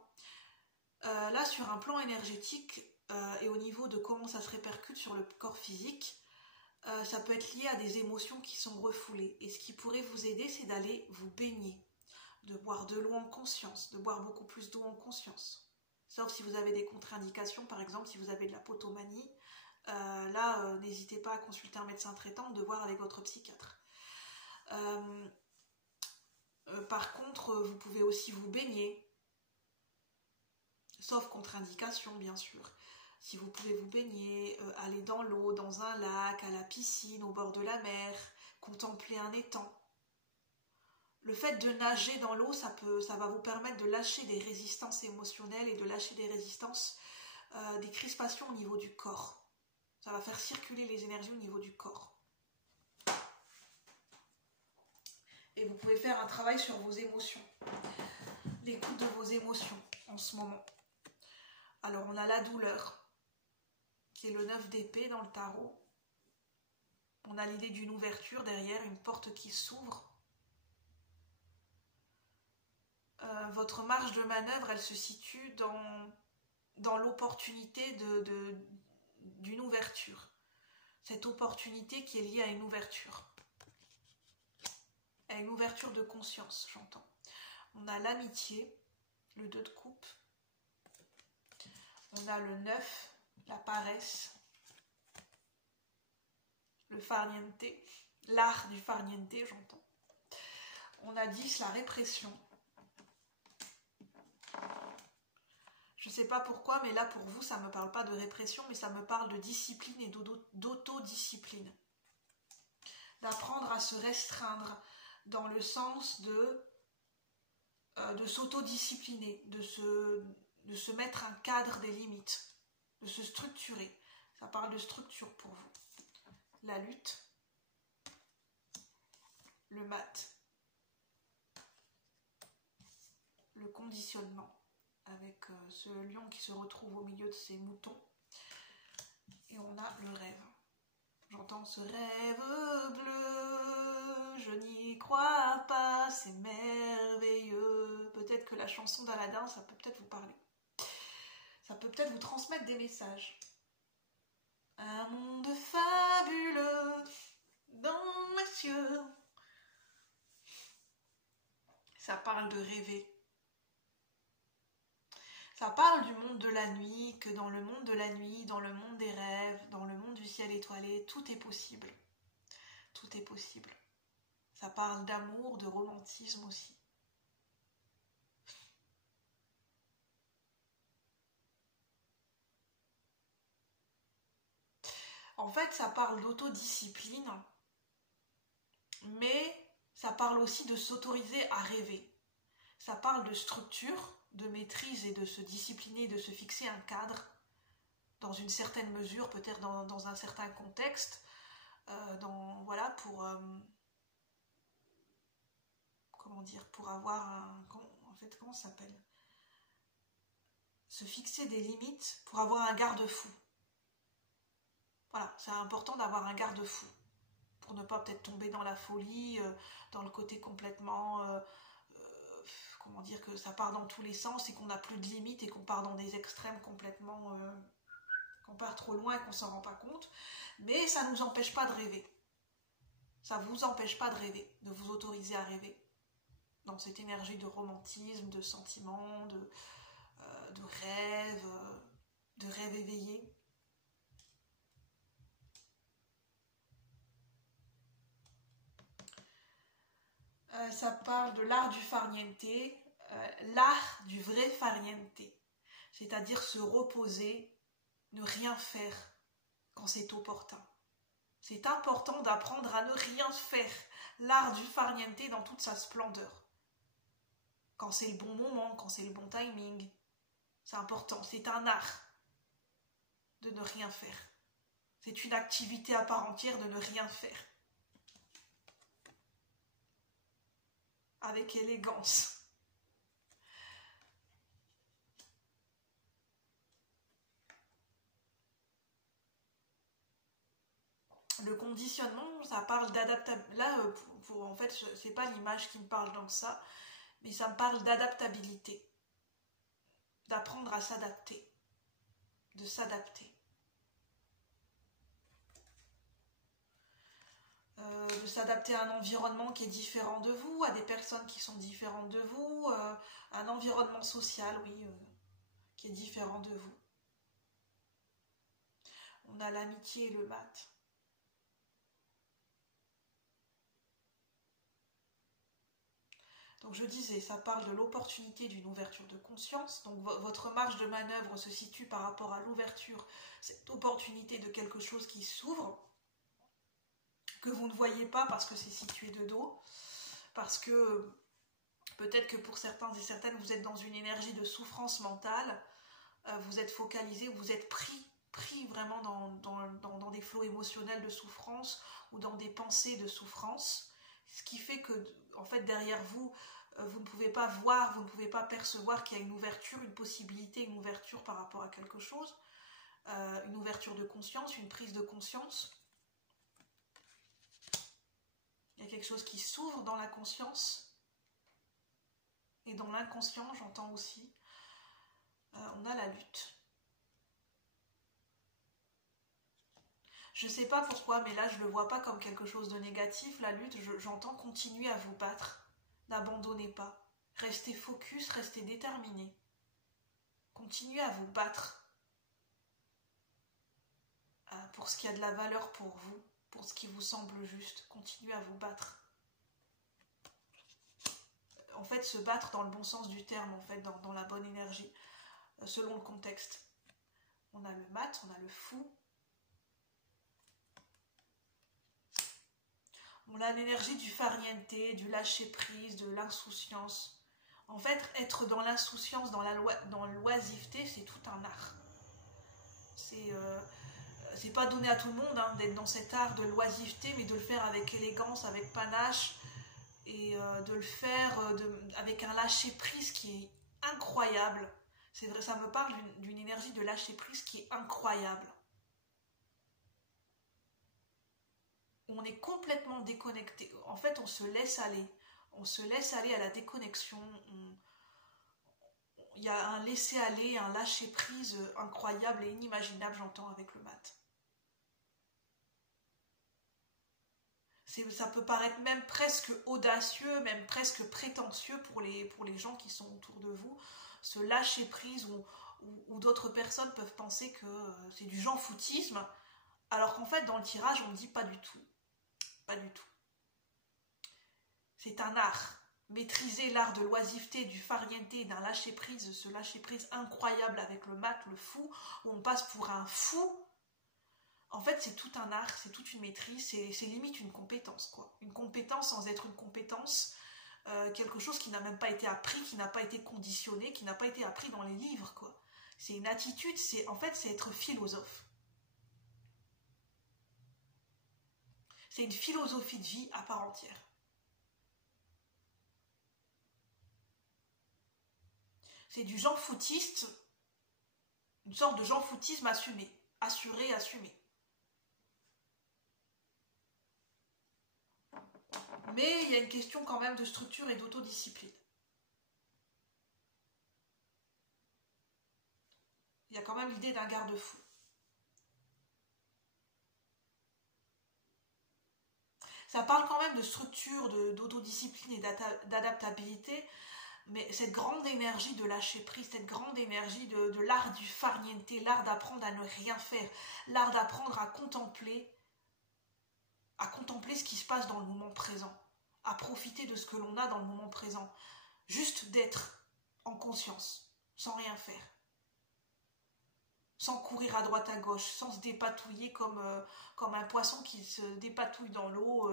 Là, sur un plan énergétique et au niveau de comment ça se répercute sur le corps physique, ça peut être lié à des émotions qui sont refoulées. Et ce qui pourrait vous aider, c'est d'aller vous baigner, de boire de l'eau en conscience, de boire beaucoup plus d'eau en conscience. Sauf si vous avez des contre-indications, par exemple si vous avez de la potomanie, n'hésitez pas à consulter un médecin traitant ou de voir avec votre psychiatre. Par contre, vous pouvez aussi vous baigner, sauf contre-indication bien sûr. Si vous pouvez vous baigner, aller dans l'eau, dans un lac, à la piscine, au bord de la mer, contempler un étang. Le fait de nager dans l'eau, ça va vous permettre de lâcher des résistances émotionnelles et de lâcher des résistances, des crispations au niveau du corps. Ça va faire circuler les énergies au niveau du corps. Et vous pouvez faire un travail sur vos émotions. L'écoute de vos émotions en ce moment. Alors on a la douleur, qui est le 9 d'épée dans le tarot. On a l'idée d'une ouverture derrière, une porte qui s'ouvre. Votre marge de manœuvre, elle se situe dans l'opportunité d'une ouverture. Cette opportunité qui est liée à une ouverture. À une ouverture de conscience, j'entends. On a l'amitié, le 2 de coupe. On a le 9, la paresse. Le farniente, l'art du farniente, j'entends. On a 10, la répression. Je ne sais pas pourquoi, mais là pour vous, ça ne me parle pas de répression, mais ça me parle de discipline et d'autodiscipline. D'apprendre à se restreindre dans le sens de s'autodiscipliner, de se mettre un cadre, des limites, de se structurer. Ça parle de structure pour vous. La lutte, le mat, le conditionnement, avec ce lion qui se retrouve au milieu de ses moutons. Et on a le rêve. J'entends ce rêve bleu, je n'y crois pas, c'est merveilleux. Peut-être que la chanson d'Aladin, ça peut peut-être vous parler. Ça peut peut-être vous transmettre des messages. Un monde fabuleux dans les cieux, Ça parle de rêver. Ça parle du monde de la nuit, que dans le monde de la nuit, dans le monde des rêves, dans le monde du ciel étoilé, tout est possible. Tout est possible. Ça parle d'amour, de romantisme aussi. En fait, ça parle d'autodiscipline, mais ça parle aussi de s'autoriser à rêver. Ça parle de structure, de maîtrise et de se discipliner, de se fixer un cadre dans une certaine mesure, peut-être dans un certain contexte, voilà, comment dire, pour avoir en fait, comment ça s'appelle? Se fixer des limites pour avoir un garde-fou. Voilà, c'est important d'avoir un garde-fou pour ne pas peut-être tomber dans la folie, dans le côté complètement, comment dire, que ça part dans tous les sens et qu'on n'a plus de limites et qu'on part dans des extrêmes complètement, qu'on part trop loin et qu'on s'en rend pas compte. Mais ça ne nous empêche pas de rêver. Ça ne vous empêche pas de rêver, de vous autoriser à rêver. Dans cette énergie de romantisme, de sentiment, de rêve éveillé. Ça parle de l'art du farniente, l'art du vrai farniente, c'est-à-dire se reposer, ne rien faire quand c'est opportun. C'est important d'apprendre à ne rien faire, l'art du farniente dans toute sa splendeur. Quand c'est le bon moment, quand c'est le bon timing, c'est important, c'est un art de ne rien faire. C'est une activité à part entière de ne rien faire. Avec élégance. Le conditionnement, ça parle d'adaptabilité. Là, en fait, c'est pas l'image qui me parle dans ça, mais ça me parle d'adaptabilité. D'apprendre à s'adapter. De s'adapter. De s'adapter à un environnement qui est différent de vous, à des personnes qui sont différentes de vous, un environnement social, oui, qui est différent de vous. On a l'amitié et le mat. Donc je disais, ça parle de l'opportunité d'une ouverture de conscience. Donc votre marge de manœuvre se situe par rapport à l'ouverture, cette opportunité de quelque chose qui s'ouvre, que vous ne voyez pas parce que c'est situé de dos, parce que peut-être que pour certains et certaines, vous êtes dans une énergie de souffrance mentale, vous êtes focalisé, vous êtes pris vraiment dans des flots émotionnels de souffrance ou dans des pensées de souffrance, ce qui fait que, en fait, derrière vous, vous ne pouvez pas voir, vous ne pouvez pas percevoir qu'il y a une ouverture, une possibilité, une ouverture par rapport à quelque chose, une ouverture de conscience, une prise de conscience. Il y a quelque chose qui s'ouvre dans la conscience et dans l'inconscient, j'entends aussi. On a la lutte. Je ne sais pas pourquoi, mais là je ne le vois pas comme quelque chose de négatif, la lutte. J'entends continuer à vous battre. N'abandonnez pas. Restez focus, restez déterminé. Continuez à vous battre pour ce qui a de la valeur pour vous, pour ce qui vous semble juste. Continuez à vous battre. En fait, se battre dans le bon sens du terme, en fait, dans la bonne énergie, selon le contexte. On a le mat, on a le fou. On a l'énergie du farniente, du lâcher-prise, de l'insouciance. En fait, être dans l'insouciance, dans l'oisiveté, c'est tout un art. C'est pas donné à tout le monde hein, d'être dans cet art de l'oisiveté, mais de le faire avec élégance, avec panache, et de le faire avec un lâcher-prise qui est incroyable. C'est vrai, ça me parle d'une énergie de lâcher-prise qui est incroyable. On est complètement déconnecté. En fait, on se laisse aller. On se laisse aller à la déconnexion. Il y a un laisser-aller, un lâcher-prise incroyable et inimaginable, j'entends, avec le mat. Ça peut paraître même presque audacieux, même presque prétentieux pour les gens qui sont autour de vous. Ce lâcher prise où d'autres personnes peuvent penser que c'est du jean-foutisme, alors qu'en fait dans le tirage on ne dit pas du tout. Pas du tout. C'est un art. Maîtriser l'art de l'oisiveté, du farniente, d'un lâcher-prise, ce lâcher-prise incroyable avec le mat, le fou, où on passe pour un fou. En fait, c'est tout un art, c'est toute une maîtrise, c'est limite une compétence, quoi. Une compétence sans être une compétence, quelque chose qui n'a même pas été appris, qui n'a pas été conditionné, qui n'a pas été appris dans les livres, quoi. C'est une attitude, en fait, c'est être philosophe. C'est une philosophie de vie à part entière. C'est du jean-foutiste, une sorte de jean-foutisme assumé, assuré, assumé. Mais il y a une question quand même de structure et d'autodiscipline. Il y a quand même l'idée d'un garde-fou. Ça parle quand même de structure, d'autodiscipline et d'adaptabilité, mais cette grande énergie de lâcher prise, cette grande énergie de l'art du farniente, l'art d'apprendre à ne rien faire, l'art d'apprendre à contempler ce qui se passe dans le moment présent, à profiter de ce que l'on a dans le moment présent, juste d'être en conscience, sans rien faire, sans courir à droite à gauche, sans se dépatouiller comme un poisson qui se dépatouille dans l'eau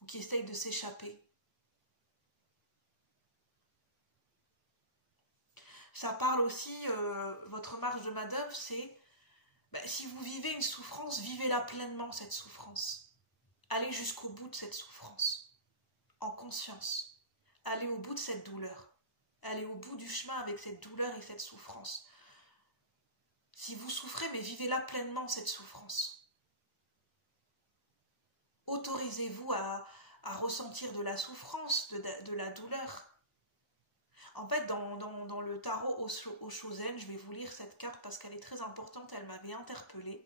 ou qui essaye de s'échapper. Ça parle aussi, votre marche de manœuvre, c'est si vous vivez une souffrance, vivez-la pleinement, cette souffrance. Allez jusqu'au bout de cette souffrance, en conscience. Allez au bout de cette douleur. Allez au bout du chemin avec cette douleur et cette souffrance. Si vous souffrez, mais vivez-la pleinement, cette souffrance. Autorisez-vous à ressentir de la souffrance, de la douleur. En fait, dans le tarot Oshozen, je vais vous lire cette carte parce qu'elle est très importante, elle m'avait interpellée.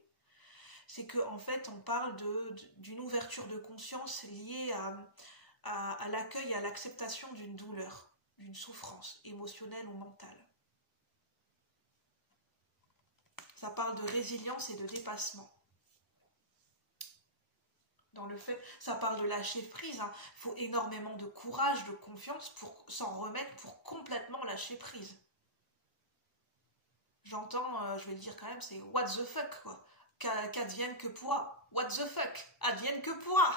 C'est qu'en fait, on parle d'une ouverture de conscience liée à l'accueil et à l'acceptation d'une douleur, d'une souffrance émotionnelle ou mentale. Ça parle de résilience et de dépassement. Dans le fait, ça parle de lâcher prise. Il faut énormément de courage, de confiance pour s'en remettre, pour complètement lâcher prise. J'entends, je vais le dire quand même, c'est what the fuck, quoi. Qu'advienne que pourra. What the fuck, advienne que pourra.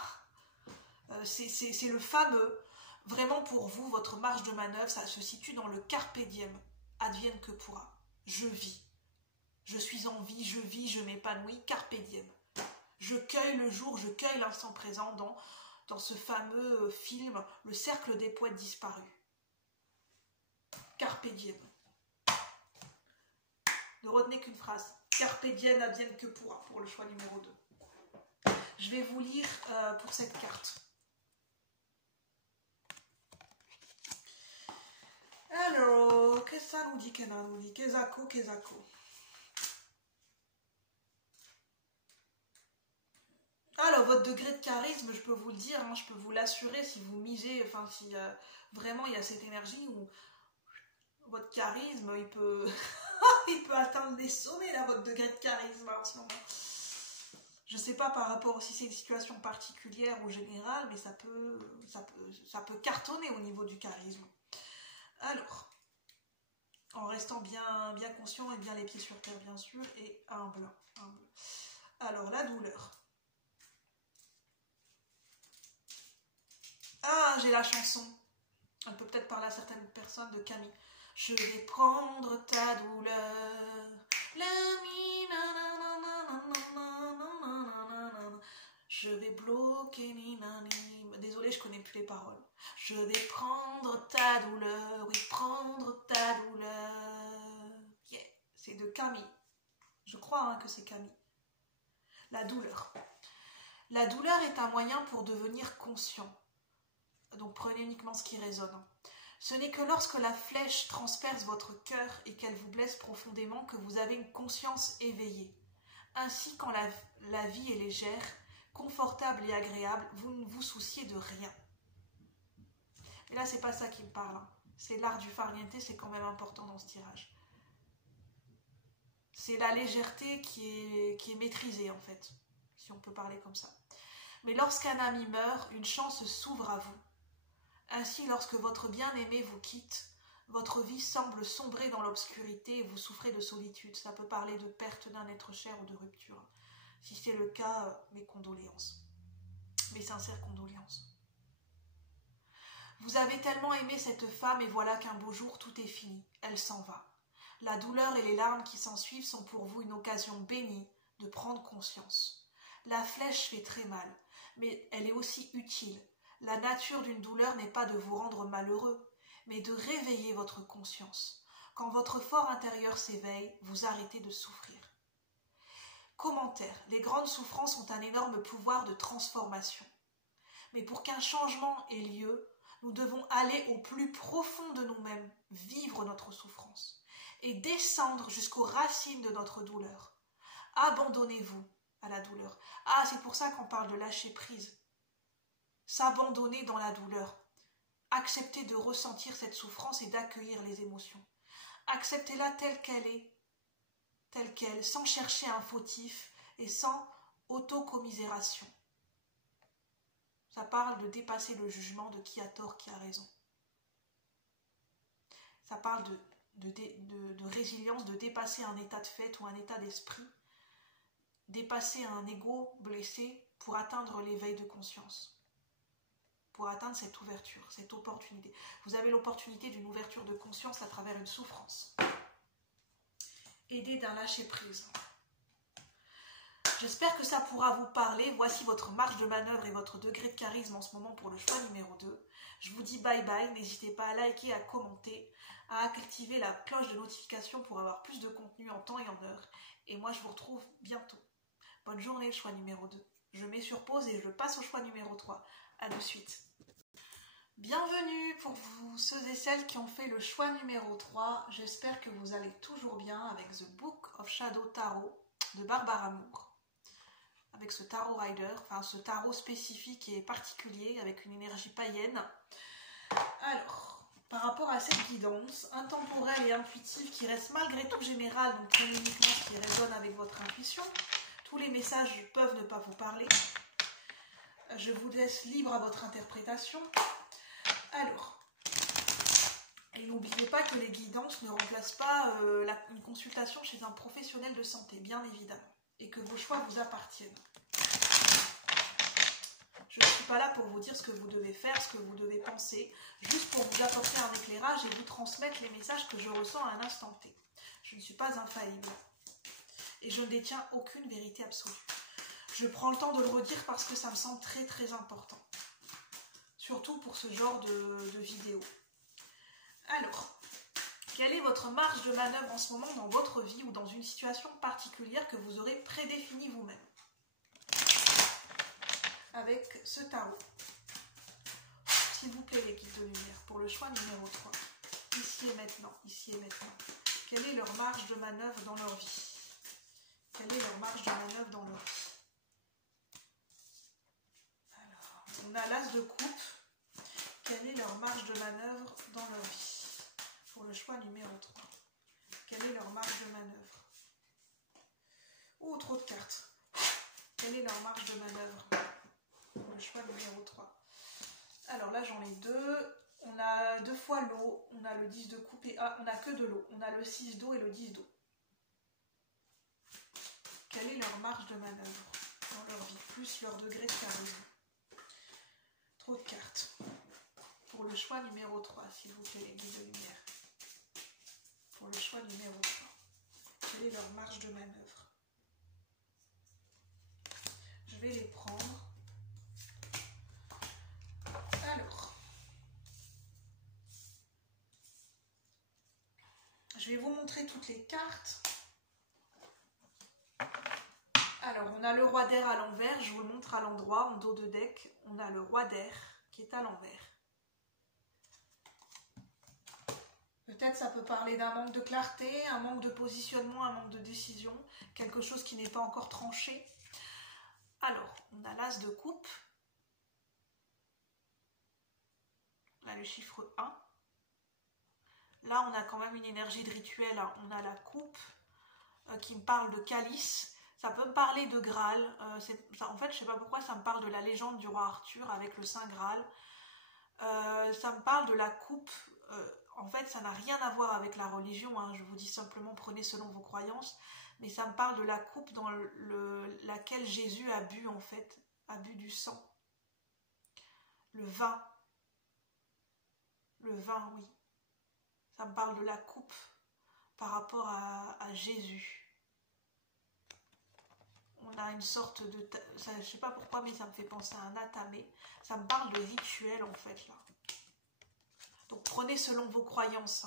C'est le fameux, vraiment pour vous, votre marge de manœuvre, ça se situe dans le carpe diem. Advienne que pourra. Je vis. Je suis en vie, je m'épanouis, carpe diem. Je cueille le jour, je cueille l'instant présent dans ce fameux film, Le cercle des poètes disparus. Carpe diem. Ne retenez qu'une phrase. Carpe diem, advienne que pourra, pour le choix numéro 2. Je vais vous lire pour cette carte. Alors, qu'est-ce que ça nous dit, qu'elle nous dit? Kezako. Alors, votre degré de charisme, je peux vous le dire, je peux vous l'assurer si vous misez, enfin, si vraiment il y a cette énergie où votre charisme, il peut, il peut atteindre des sommets, là, votre degré de charisme en ce moment. Je sais pas par rapport si c'est une situation particulière ou générale, mais ça peut cartonner au niveau du charisme. Alors, en restant bien conscient et bien les pieds sur terre, bien sûr, et humble. Alors, la douleur. Ah, j'ai la chanson. Elle peut peut-être parler à certaines personnes de Camille. Je vais prendre ta douleur. Je vais bloquer. Désolée, je connais plus les paroles. Je vais prendre ta douleur. Oui, prendre ta douleur. Yeah. C'est de Camille. Je crois que c'est Camille. La douleur. La douleur est un moyen pour devenir conscient. Donc prenez uniquement ce qui résonne. Ce n'est que lorsque la flèche transperce votre cœur et qu'elle vous blesse profondément que vous avez une conscience éveillée. Ainsi, quand la vie est légère, confortable et agréable, vous ne vous souciez de rien. Et là, c'est pas ça qui me parle. Hein. C'est l'art du farniente, c'est quand même important dans ce tirage. C'est la légèreté qui est maîtrisée, en fait, si on peut parler comme ça. Mais lorsqu'un ami meurt, une chance s'ouvre à vous. Ainsi, lorsque votre bien-aimé vous quitte, votre vie semble sombrer dans l'obscurité et vous souffrez de solitude. Ça peut parler de perte d'un être cher ou de rupture. Si c'est le cas, mes condoléances. Mes sincères condoléances. Vous avez tellement aimé cette femme et voilà qu'un beau jour, tout est fini. Elle s'en va. La douleur et les larmes qui s'ensuivent sont pour vous une occasion bénie de prendre conscience. La flèche fait très mal, mais elle est aussi utile. La nature d'une douleur n'est pas de vous rendre malheureux, mais de réveiller votre conscience. Quand votre fort intérieur s'éveille, vous arrêtez de souffrir. Commentaire. Les grandes souffrances ont un énorme pouvoir de transformation. Mais pour qu'un changement ait lieu, nous devons aller au plus profond de nous-mêmes, vivre notre souffrance et descendre jusqu'aux racines de notre douleur. Abandonnez-vous à la douleur. Ah, c'est pour ça qu'on parle de lâcher prise. S'abandonner dans la douleur. Accepter de ressentir cette souffrance et d'accueillir les émotions. Acceptez-la telle qu'elle est, telle qu'elle, sans chercher un fautif et sans autocommisération. Ça parle de dépasser le jugement de qui a tort, qui a raison. Ça parle de résilience, de dépasser un état de fait ou un état d'esprit, dépasser un ego blessé pour atteindre l'éveil de conscience, pour atteindre cette ouverture, cette opportunité. Vous avez l'opportunité d'une ouverture de conscience à travers une souffrance. Aidé d'un lâcher-prise. J'espère que ça pourra vous parler. Voici votre marge de manœuvre et votre degré de charisme en ce moment pour le choix numéro 2. Je vous dis bye bye. N'hésitez pas à liker, à commenter, à activer la cloche de notification pour avoir plus de contenu en temps et en heure. Et moi, je vous retrouve bientôt. Bonne journée, choix numéro 2. Je mets sur pause et je passe au choix numéro 3. À de suite. Bienvenue pour vous, ceux et celles qui ont fait le choix numéro 3. J'espère que vous allez toujours bien avec The Book of Shadow Tarot de Barbara Moore. Avec ce tarot rider, enfin ce tarot spécifique et particulier avec une énergie païenne. Alors, par rapport à cette guidance intemporelle et intuitive qui reste malgré tout générale, donc prenez uniquement ce qui résonne avec votre intuition. Tous les messages peuvent ne pas vous parler. Je vous laisse libre à votre interprétation. Alors, et n'oubliez pas que les guidances ne remplacent pas une consultation chez un professionnel de santé, bien évidemment, et que vos choix vous appartiennent. Je ne suis pas là pour vous dire ce que vous devez faire, ce que vous devez penser, juste pour vous apporter un éclairage et vous transmettre les messages que je ressens à un instant T. Je ne suis pas infaillible et je ne détiens aucune vérité absolue. Je prends le temps de le redire parce que ça me semble très très important. Surtout pour ce genre de vidéo. Alors, quelle est votre marge de manœuvre en ce moment dans votre vie ou dans une situation particulière que vous aurez prédéfinie vous-même avec ce tarot? S'il vous plaît, les guides de lumière, pour le choix numéro 3. Ici et maintenant, ici et maintenant. Quelle est leur marge de manœuvre dans leur vie? Quelle est leur marge de manœuvre dans leur vie? Alors, on a l'as de coupe. Quelle est leur marge de manœuvre dans leur vie? Pour le choix numéro 3. Quelle est leur marge de manœuvre? Oh, trop de cartes. Quelle est leur marge de manœuvre? Pour le choix numéro 3. Alors là, j'en ai deux. On a 2 fois l'eau. On a le 10 de coupe et on n'a que de l'eau. On a le 6 d'eau et le 10 d'eau. Quelle est leur marge de manœuvre dans leur vie? Plus leur degré de charisme. Trop de cartes. Pour le choix numéro 3, s'il vous plaît, les guides de lumière. Pour le choix numéro 3. Quelle est leur marge de manœuvre? Je vais les prendre. Alors, je vais vous montrer toutes les cartes. Alors, on a le roi d'air à l'envers, je vous le montre à l'endroit, en dos de deck. On a le roi d'air qui est à l'envers. Peut-être ça peut parler d'un manque de clarté, un manque de positionnement, un manque de décision, quelque chose qui n'est pas encore tranché. Alors, on a l'as de coupe. Là, le chiffre 1. Là, on a quand même une énergie de rituel. Hein. On a la coupe qui me parle de calice. Ça peut me parler de Graal. En fait, je ne sais pas pourquoi ça me parle de la légende du roi Arthur avec le Saint Graal. Ça me parle de la coupe. En fait, ça n'a rien à voir avec la religion. Hein. Je vous dis simplement, prenez selon vos croyances. Mais ça me parle de la coupe dans laquelle Jésus a bu, en fait. A bu du sang. Le vin. Le vin, oui. Ça me parle de la coupe par rapport à Jésus. On a une sorte de... je ne sais pas pourquoi, mais ça me fait penser à un atamé. Ça me parle de rituel, en fait, là. Donc, prenez selon vos croyances.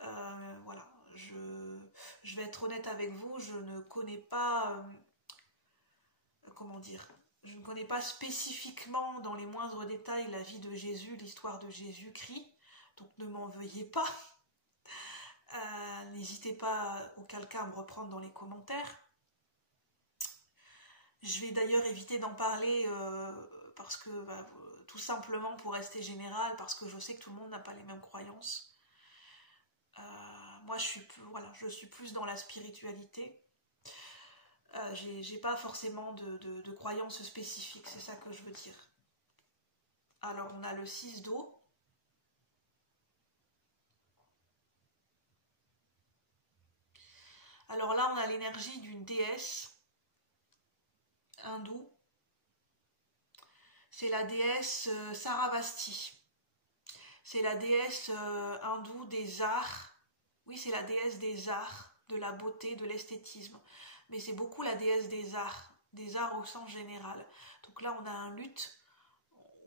Hein. Voilà. Je vais être honnête avec vous. Je ne connais pas... comment dire ? Je ne connais pas spécifiquement, dans les moindres détails, la vie de Jésus, l'histoire de Jésus-Christ. Donc, ne m'en veuillez pas. N'hésitez pas, auquel cas, à me reprendre dans les commentaires. Je vais d'ailleurs éviter d'en parler parce que, tout simplement pour rester général, parce que je sais que tout le monde n'a pas les mêmes croyances. Moi, je suis plus dans la spiritualité. J'ai pas forcément de croyances spécifiques, c'est ça que je veux dire. Alors, on a le 6 d'eau. Alors là, on a l'énergie d'une déesse hindoue. C'est la déesse Saravasti. C'est la déesse hindoue des arts. Oui, c'est la déesse des arts, de la beauté, de l'esthétisme. Mais c'est beaucoup la déesse des arts au sens général. Donc là, on a un luth,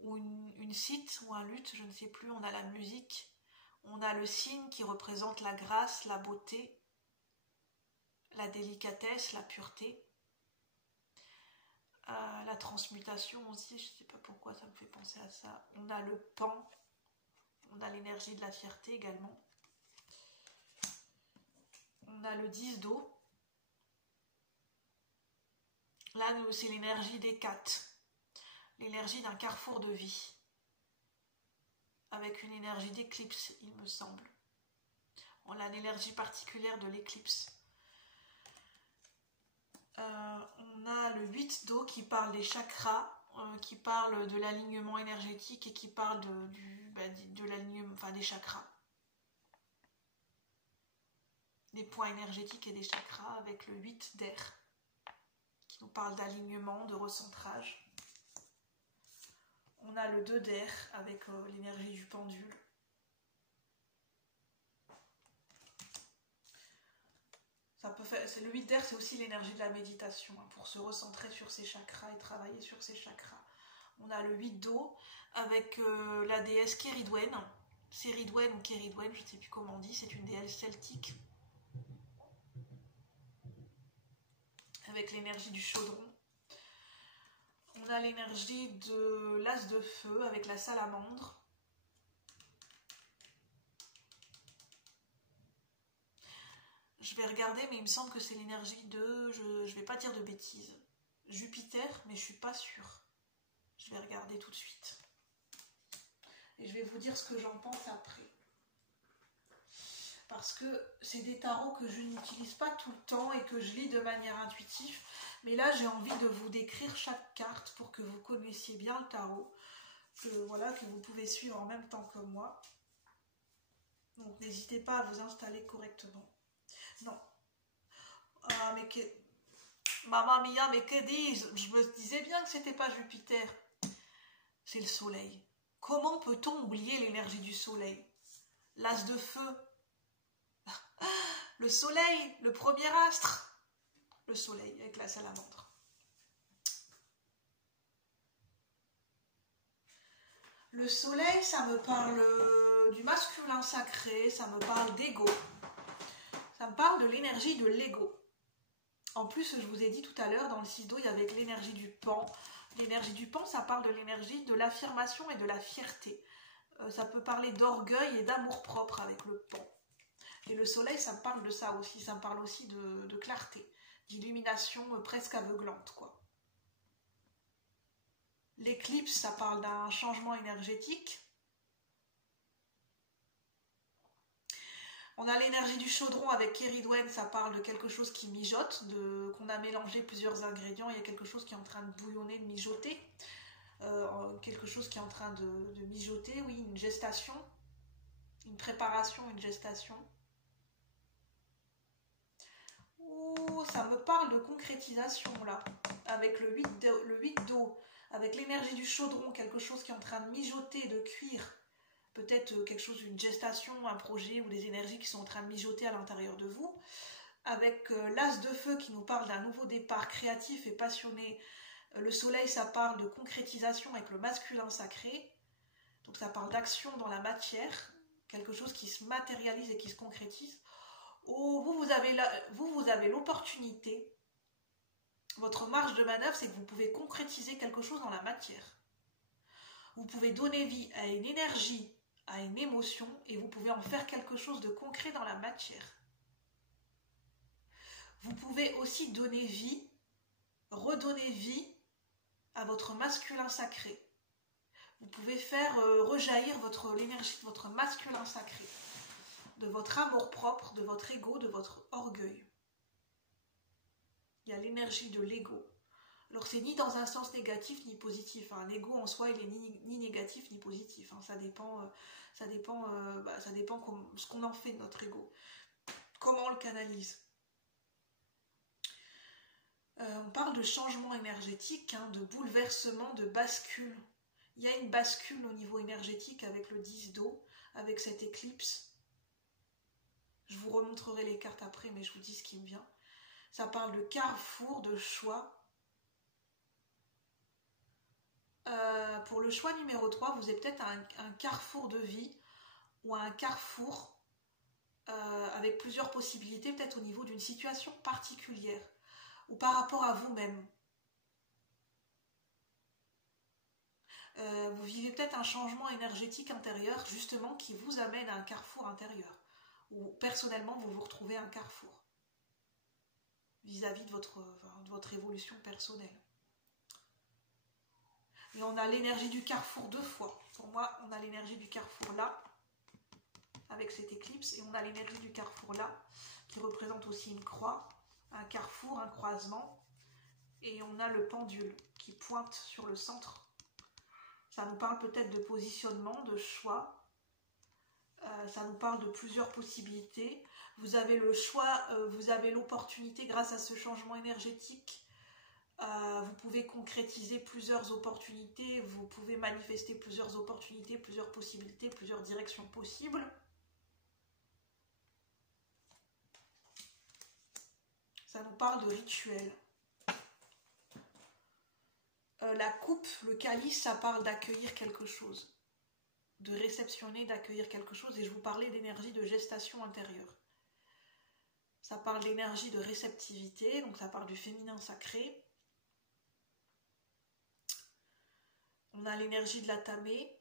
ou une cite, ou un luth, je ne sais plus. On a la musique. On a le signe qui représente la grâce, la beauté, la délicatesse, la pureté. La transmutation aussi, je ne sais pas pourquoi ça me fait penser à ça. On a le pan, on a l'énergie de la fierté également. On a le 10 d'eau. Là, c'est l'énergie des 4, l'énergie d'un carrefour de vie, avec une énergie d'éclipse, il me semble. On a l'énergie particulière de l'éclipse. On a le 8 d'eau qui parle des chakras, qui parle de l'alignement énergétique et qui parle de l'alignement, enfin des chakras. Des points énergétiques et des chakras avec le 8 d'air, qui nous parle d'alignement, de recentrage. On a le 2 d'air avec l'énergie du pendule. Le 8 d'air, c'est aussi l'énergie de la méditation, hein, pour se recentrer sur ses chakras et travailler sur ses chakras. On a le 8 d'eau avec la déesse Kéridwen. Séridwen ou Kéridwen, je ne sais plus comment on dit, c'est une déesse celtique. Avec l'énergie du chaudron. On a l'énergie de l'as de feu avec la salamandre. Je vais regarder, mais il me semble que c'est l'énergie de... Je ne vais pas dire de bêtises. Jupiter, mais je ne suis pas sûre. Je vais regarder tout de suite. Et je vais vous dire ce que j'en pense après. Parce que c'est des tarots que je n'utilise pas tout le temps et que je lis de manière intuitive. Mais là, j'ai envie de vous décrire chaque carte pour que vous connaissiez bien le tarot. Que vous pouvez suivre en même temps que moi. Donc, n'hésitez pas à vous installer correctement. Non. Ah, mais que... Mamma mia, mais que dis-je? Je me disais bien que c'était pas Jupiter. C'est le soleil. Comment peut-on oublier l'énergie du soleil? L'as de feu. Le soleil, le premier astre. Le soleil avec la salamandre. Le soleil, ça me parle du masculin sacré, ça me parle d'ego. Ça me parle de l'énergie de l'ego. En plus, je vous ai dit tout à l'heure, dans le 6 d'eau, il y avait l'énergie du pan. L'énergie du pan, ça parle de l'énergie de l'affirmation et de la fierté. Ça peut parler d'orgueil et d'amour-propre avec le pan. Et le soleil, ça me parle de ça aussi. Ça me parle aussi de clarté, d'illumination presque aveuglante, quoi. L'éclipse, ça parle d'un changement énergétique. On a l'énergie du chaudron avec Keridwen, ça parle de quelque chose qui mijote, qu'on a mélangé plusieurs ingrédients, il y a quelque chose qui est en train de bouillonner, de mijoter. Quelque chose qui est en train de mijoter, oui, une gestation, une préparation, une gestation. Ouh, ça me parle de concrétisation là, avec le 8 d'eau, avec l'énergie du chaudron, quelque chose qui est en train de mijoter, de cuire. Peut-être quelque chose, une gestation, un projet ou des énergies qui sont en train de mijoter à l'intérieur de vous. Avec l'as de feu qui nous parle d'un nouveau départ créatif et passionné. Le soleil, ça parle de concrétisation avec le masculin sacré. Donc ça parle d'action dans la matière, quelque chose qui se matérialise et qui se concrétise. Oh, vous avez l'opportunité. Votre marge de manœuvre, c'est que vous pouvez concrétiser quelque chose dans la matière. Vous pouvez donner vie à une énergie, à une émotion, et vous pouvez en faire quelque chose de concret dans la matière. Vous pouvez aussi donner vie, redonner vie à votre masculin sacré. Vous pouvez faire rejaillir l'énergie de votre masculin sacré, de votre amour propre, de votre ego, de votre orgueil. Il y a l'énergie de l'ego. Alors c'est ni dans un sens négatif ni positif. Un ego en soi, il est ni négatif ni positif. Ça dépend ce qu'on en fait de notre ego. Comment on le canalise. On parle de changement énergétique, de bouleversement, de bascule. Il y a une bascule au niveau énergétique avec le 10 d'eau, avec cette éclipse. Je vous remontrerai les cartes après, mais je vous dis ce qui me vient. Ça parle de carrefour, de choix. Pour le choix numéro 3, vous avez peut-être un carrefour de vie ou un carrefour avec plusieurs possibilités, peut-être au niveau d'une situation particulière ou par rapport à vous-même. Vous vivez peut-être un changement énergétique intérieur justement qui vous amène à un carrefour intérieur ou personnellement vous vous retrouvez à un carrefour vis-à-vis de votre évolution personnelle. Et on a l'énergie du carrefour 2 fois. Pour moi, on a l'énergie du carrefour là, avec cette éclipse, et on a l'énergie du carrefour là, qui représente aussi une croix, un carrefour, un croisement, et on a le pendule qui pointe sur le centre. Ça nous parle peut-être de positionnement, de choix, ça nous parle de plusieurs possibilités. Vous avez le choix, vous avez l'opportunité grâce à ce changement énergétique. Vous pouvez concrétiser plusieurs opportunités, vous pouvez manifester plusieurs opportunités, plusieurs possibilités, plusieurs directions possibles. Ça nous parle de rituel. La coupe, le calice, ça parle d'accueillir quelque chose, de réceptionner, d'accueillir quelque chose, et je vous parlais d'énergie de gestation intérieure. Ça parle d'énergie de réceptivité, donc ça parle du féminin sacré. On a l'énergie de la tamée.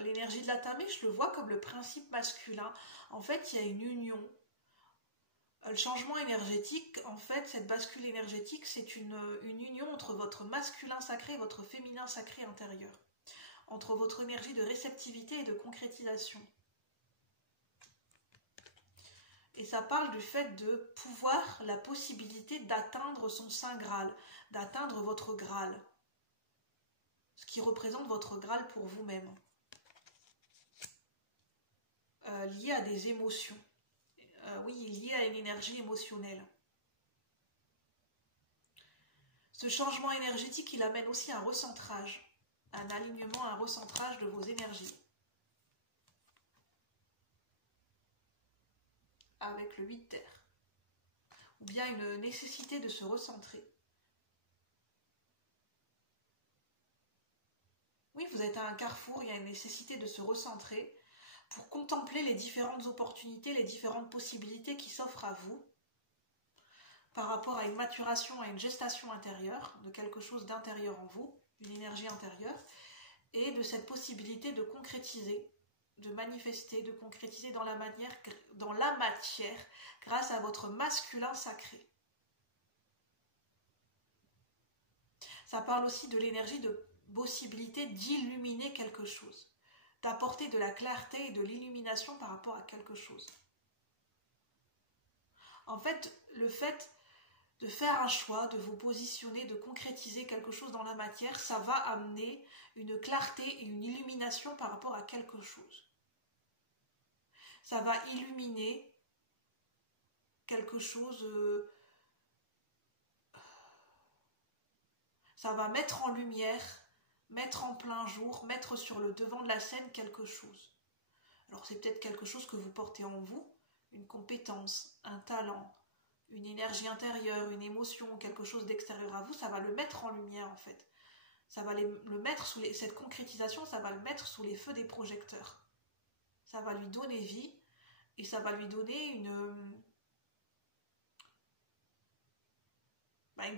L'énergie de la tamée, je le vois comme le principe masculin. En fait, il y a une union. Le changement énergétique, en fait, cette bascule énergétique, c'est une union entre votre masculin sacré et votre féminin sacré intérieur. Entre votre énergie de réceptivité et de concrétisation. Et ça parle du fait de pouvoir, la possibilité d'atteindre son Saint Graal, d'atteindre votre Graal. Ce qui représente votre Graal pour vous-même. Lié à des émotions. Oui, lié à une énergie émotionnelle. Ce changement énergétique, il amène aussi un recentrage, un alignement, un recentrage de vos énergies. Avec le 8 terre. Ou bien une nécessité de se recentrer. Oui, vous êtes à un carrefour, il y a une nécessité de se recentrer pour contempler les différentes opportunités, les différentes possibilités qui s'offrent à vous par rapport à une maturation, à une gestation intérieure, de quelque chose d'intérieur en vous, une énergie intérieure, et de cette possibilité de concrétiser, de manifester, de concrétiser dans la matière grâce à votre masculin sacré. Ça parle aussi de l'énergie de possibilité d'illuminer quelque chose, d'apporter de la clarté et de l'illumination par rapport à quelque chose. En fait, le fait de faire un choix, de vous positionner, de concrétiser quelque chose dans la matière, ça va amener une clarté et une illumination par rapport à quelque chose. Ça va illuminer quelque chose, ça va mettre en lumière, mettre en plein jour, mettre sur le devant de la scène quelque chose. Alors c'est peut-être quelque chose que vous portez en vous, une compétence, un talent, une énergie intérieure, une émotion, quelque chose d'extérieur à vous, ça va le mettre en lumière en fait. Ça va le mettre sous cette concrétisation, ça va le mettre sous les feux des projecteurs. Ça va lui donner vie et ça va lui donner une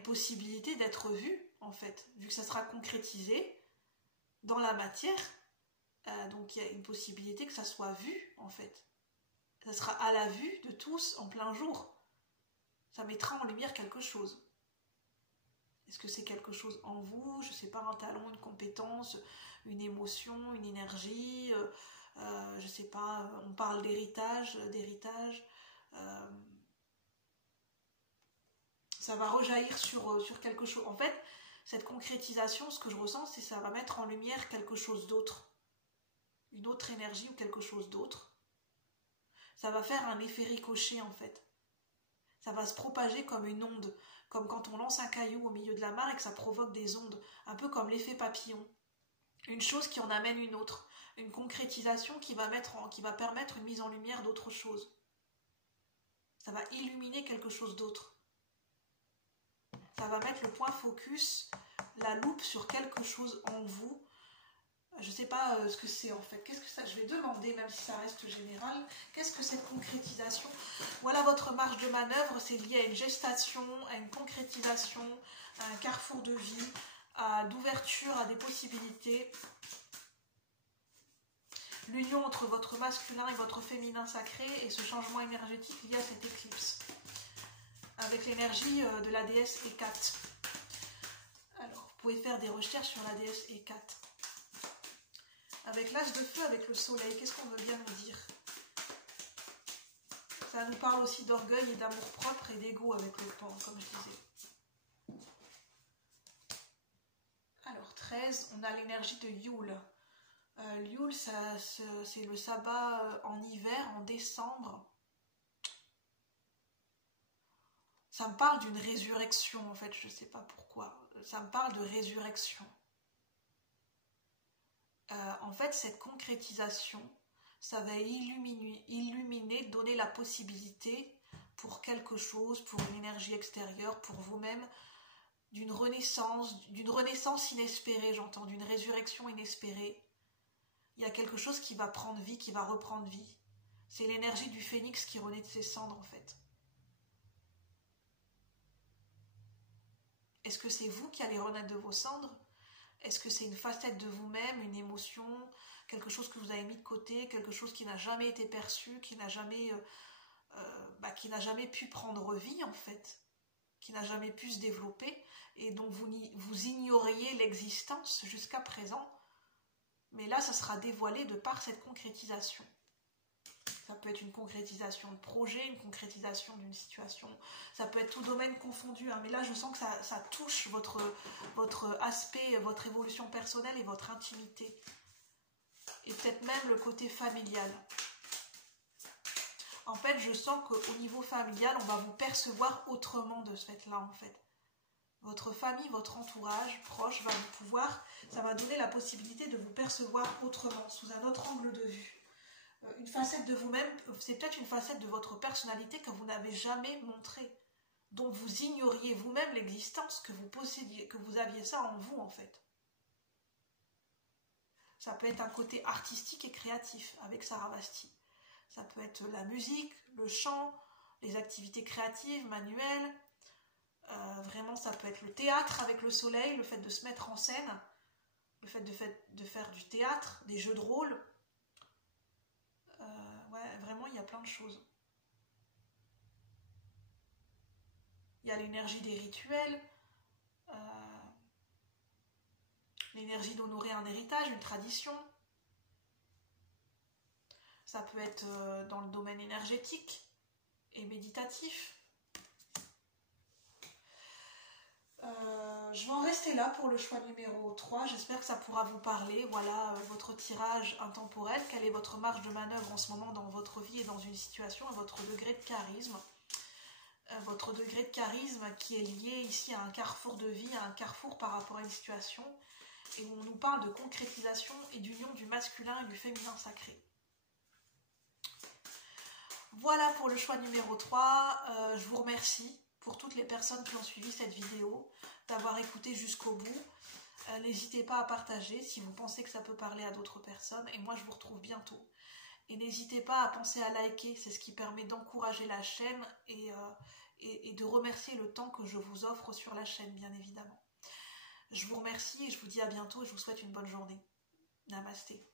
possibilité d'être vu en fait, vu que ça sera concrétisé dans la matière. Donc il y a une possibilité que ça soit vu en fait. Ça sera à la vue de tous en plein jour. Ça mettra en lumière quelque chose. Est-ce que c'est quelque chose en vous? Je ne sais pas, un talent, une compétence, une émotion, une énergie, je ne sais pas, on parle d'héritage, ça va rejaillir sur quelque chose. En fait, cette concrétisation, ce que je ressens, c'est que ça va mettre en lumière quelque chose d'autre. Une autre énergie ou quelque chose d'autre. Ça va faire un effet ricochet en fait. Ça va se propager comme une onde, comme quand on lance un caillou au milieu de la mare et que ça provoque des ondes, un peu comme l'effet papillon. Une chose qui en amène une autre, une concrétisation qui va permettre une mise en lumière d'autre chose. Ça va illuminer quelque chose d'autre. Ça va mettre le point focus, la loupe sur quelque chose en vous. Je ne sais pas ce que c'est en fait. Qu'est-ce que ça? Je vais demander, même si ça reste général, qu'est-ce que cette concrétisation? Voilà votre marge de manœuvre, c'est lié à une gestation, à une concrétisation, à un carrefour de vie, à d'ouverture, à des possibilités. L'union entre votre masculin et votre féminin sacré et ce changement énergétique lié à cette éclipse. Avec l'énergie de la déesse Hécate. Alors, vous pouvez faire des recherches sur la déesse Hécate. Avec l'as de feu, avec le soleil, qu'est-ce qu'on veut bien nous dire? Ça nous parle aussi d'orgueil et d'amour propre et d'ego avec le pan, comme je disais. Alors 13, on a l'énergie de Yule. Yule, c'est le sabbat en hiver, en décembre. Ça me parle d'une résurrection, en fait, je ne sais pas pourquoi. Ça me parle de résurrection. En fait, cette concrétisation, ça va illuminer, donner la possibilité pour quelque chose, pour une énergie extérieure, pour vous-même, d'une renaissance inespérée, j'entends, d'une résurrection inespérée. Il y a quelque chose qui va prendre vie, qui va reprendre vie. C'est l'énergie du phénix qui renaît de ses cendres, en fait. Est-ce que c'est vous qui allez renaître de vos cendres? Est-ce que c'est une facette de vous-même, une émotion, quelque chose que vous avez mis de côté, quelque chose qui n'a jamais été perçu, qui n'a jamais pu prendre vie en fait, qui n'a jamais pu se développer et dont vous ignoriez l'existence jusqu'à présent. Mais là, ça sera dévoilé de par cette concrétisation. Ça peut être une concrétisation de projet, une concrétisation d'une situation. Ça peut être tout domaine confondu. Hein. Mais là, je sens que ça touche votre aspect, votre évolution personnelle et votre intimité. Et peut-être même le côté familial. En fait, je sens qu'au niveau familial, on va vous percevoir autrement de ce fait-là, en fait. Votre famille, votre entourage proche ça va donner la possibilité de vous percevoir autrement, sous un autre angle de vue. Une facette de vous-même, c'est peut-être une facette de votre personnalité que vous n'avez jamais montrée, dont vous ignoriez vous-même l'existence, que vous possédiez, que vous aviez ça en vous en fait. Ça peut être un côté artistique et créatif avec Sarah Basti. Ça peut être la musique, le chant, les activités créatives, manuelles. Vraiment, ça peut être le théâtre avec le soleil, le fait de se mettre en scène, le fait de faire du théâtre, des jeux de rôle. Ouais, vraiment, il y a plein de choses. Il y a l'énergie des rituels. l'énergie d'honorer un héritage, une tradition. Ça peut être dans le domaine énergétique et méditatif. Je vais en rester là pour le choix numéro 3. J'espère que ça pourra vous parler. Voilà votre tirage intemporel. Quelle est votre marge de manœuvre en ce moment dans votre vie et dans une situation, à votre degré de charisme. Votre degré de charisme qui est lié ici à un carrefour de vie, à un carrefour par rapport à une situation, et où on nous parle de concrétisation et d'union du masculin et du féminin sacré. Voilà pour le choix numéro 3. Je vous remercie pour toutes les personnes qui ont suivi cette vidéo, d'avoir écouté jusqu'au bout. N'hésitez pas à partager si vous pensez que ça peut parler à d'autres personnes, et moi je vous retrouve bientôt. Et n'hésitez pas à penser à liker, c'est ce qui permet d'encourager la chaîne et de remercier le temps que je vous offre sur la chaîne, bien évidemment. Je vous remercie et je vous dis à bientôt et je vous souhaite une bonne journée. Namasté.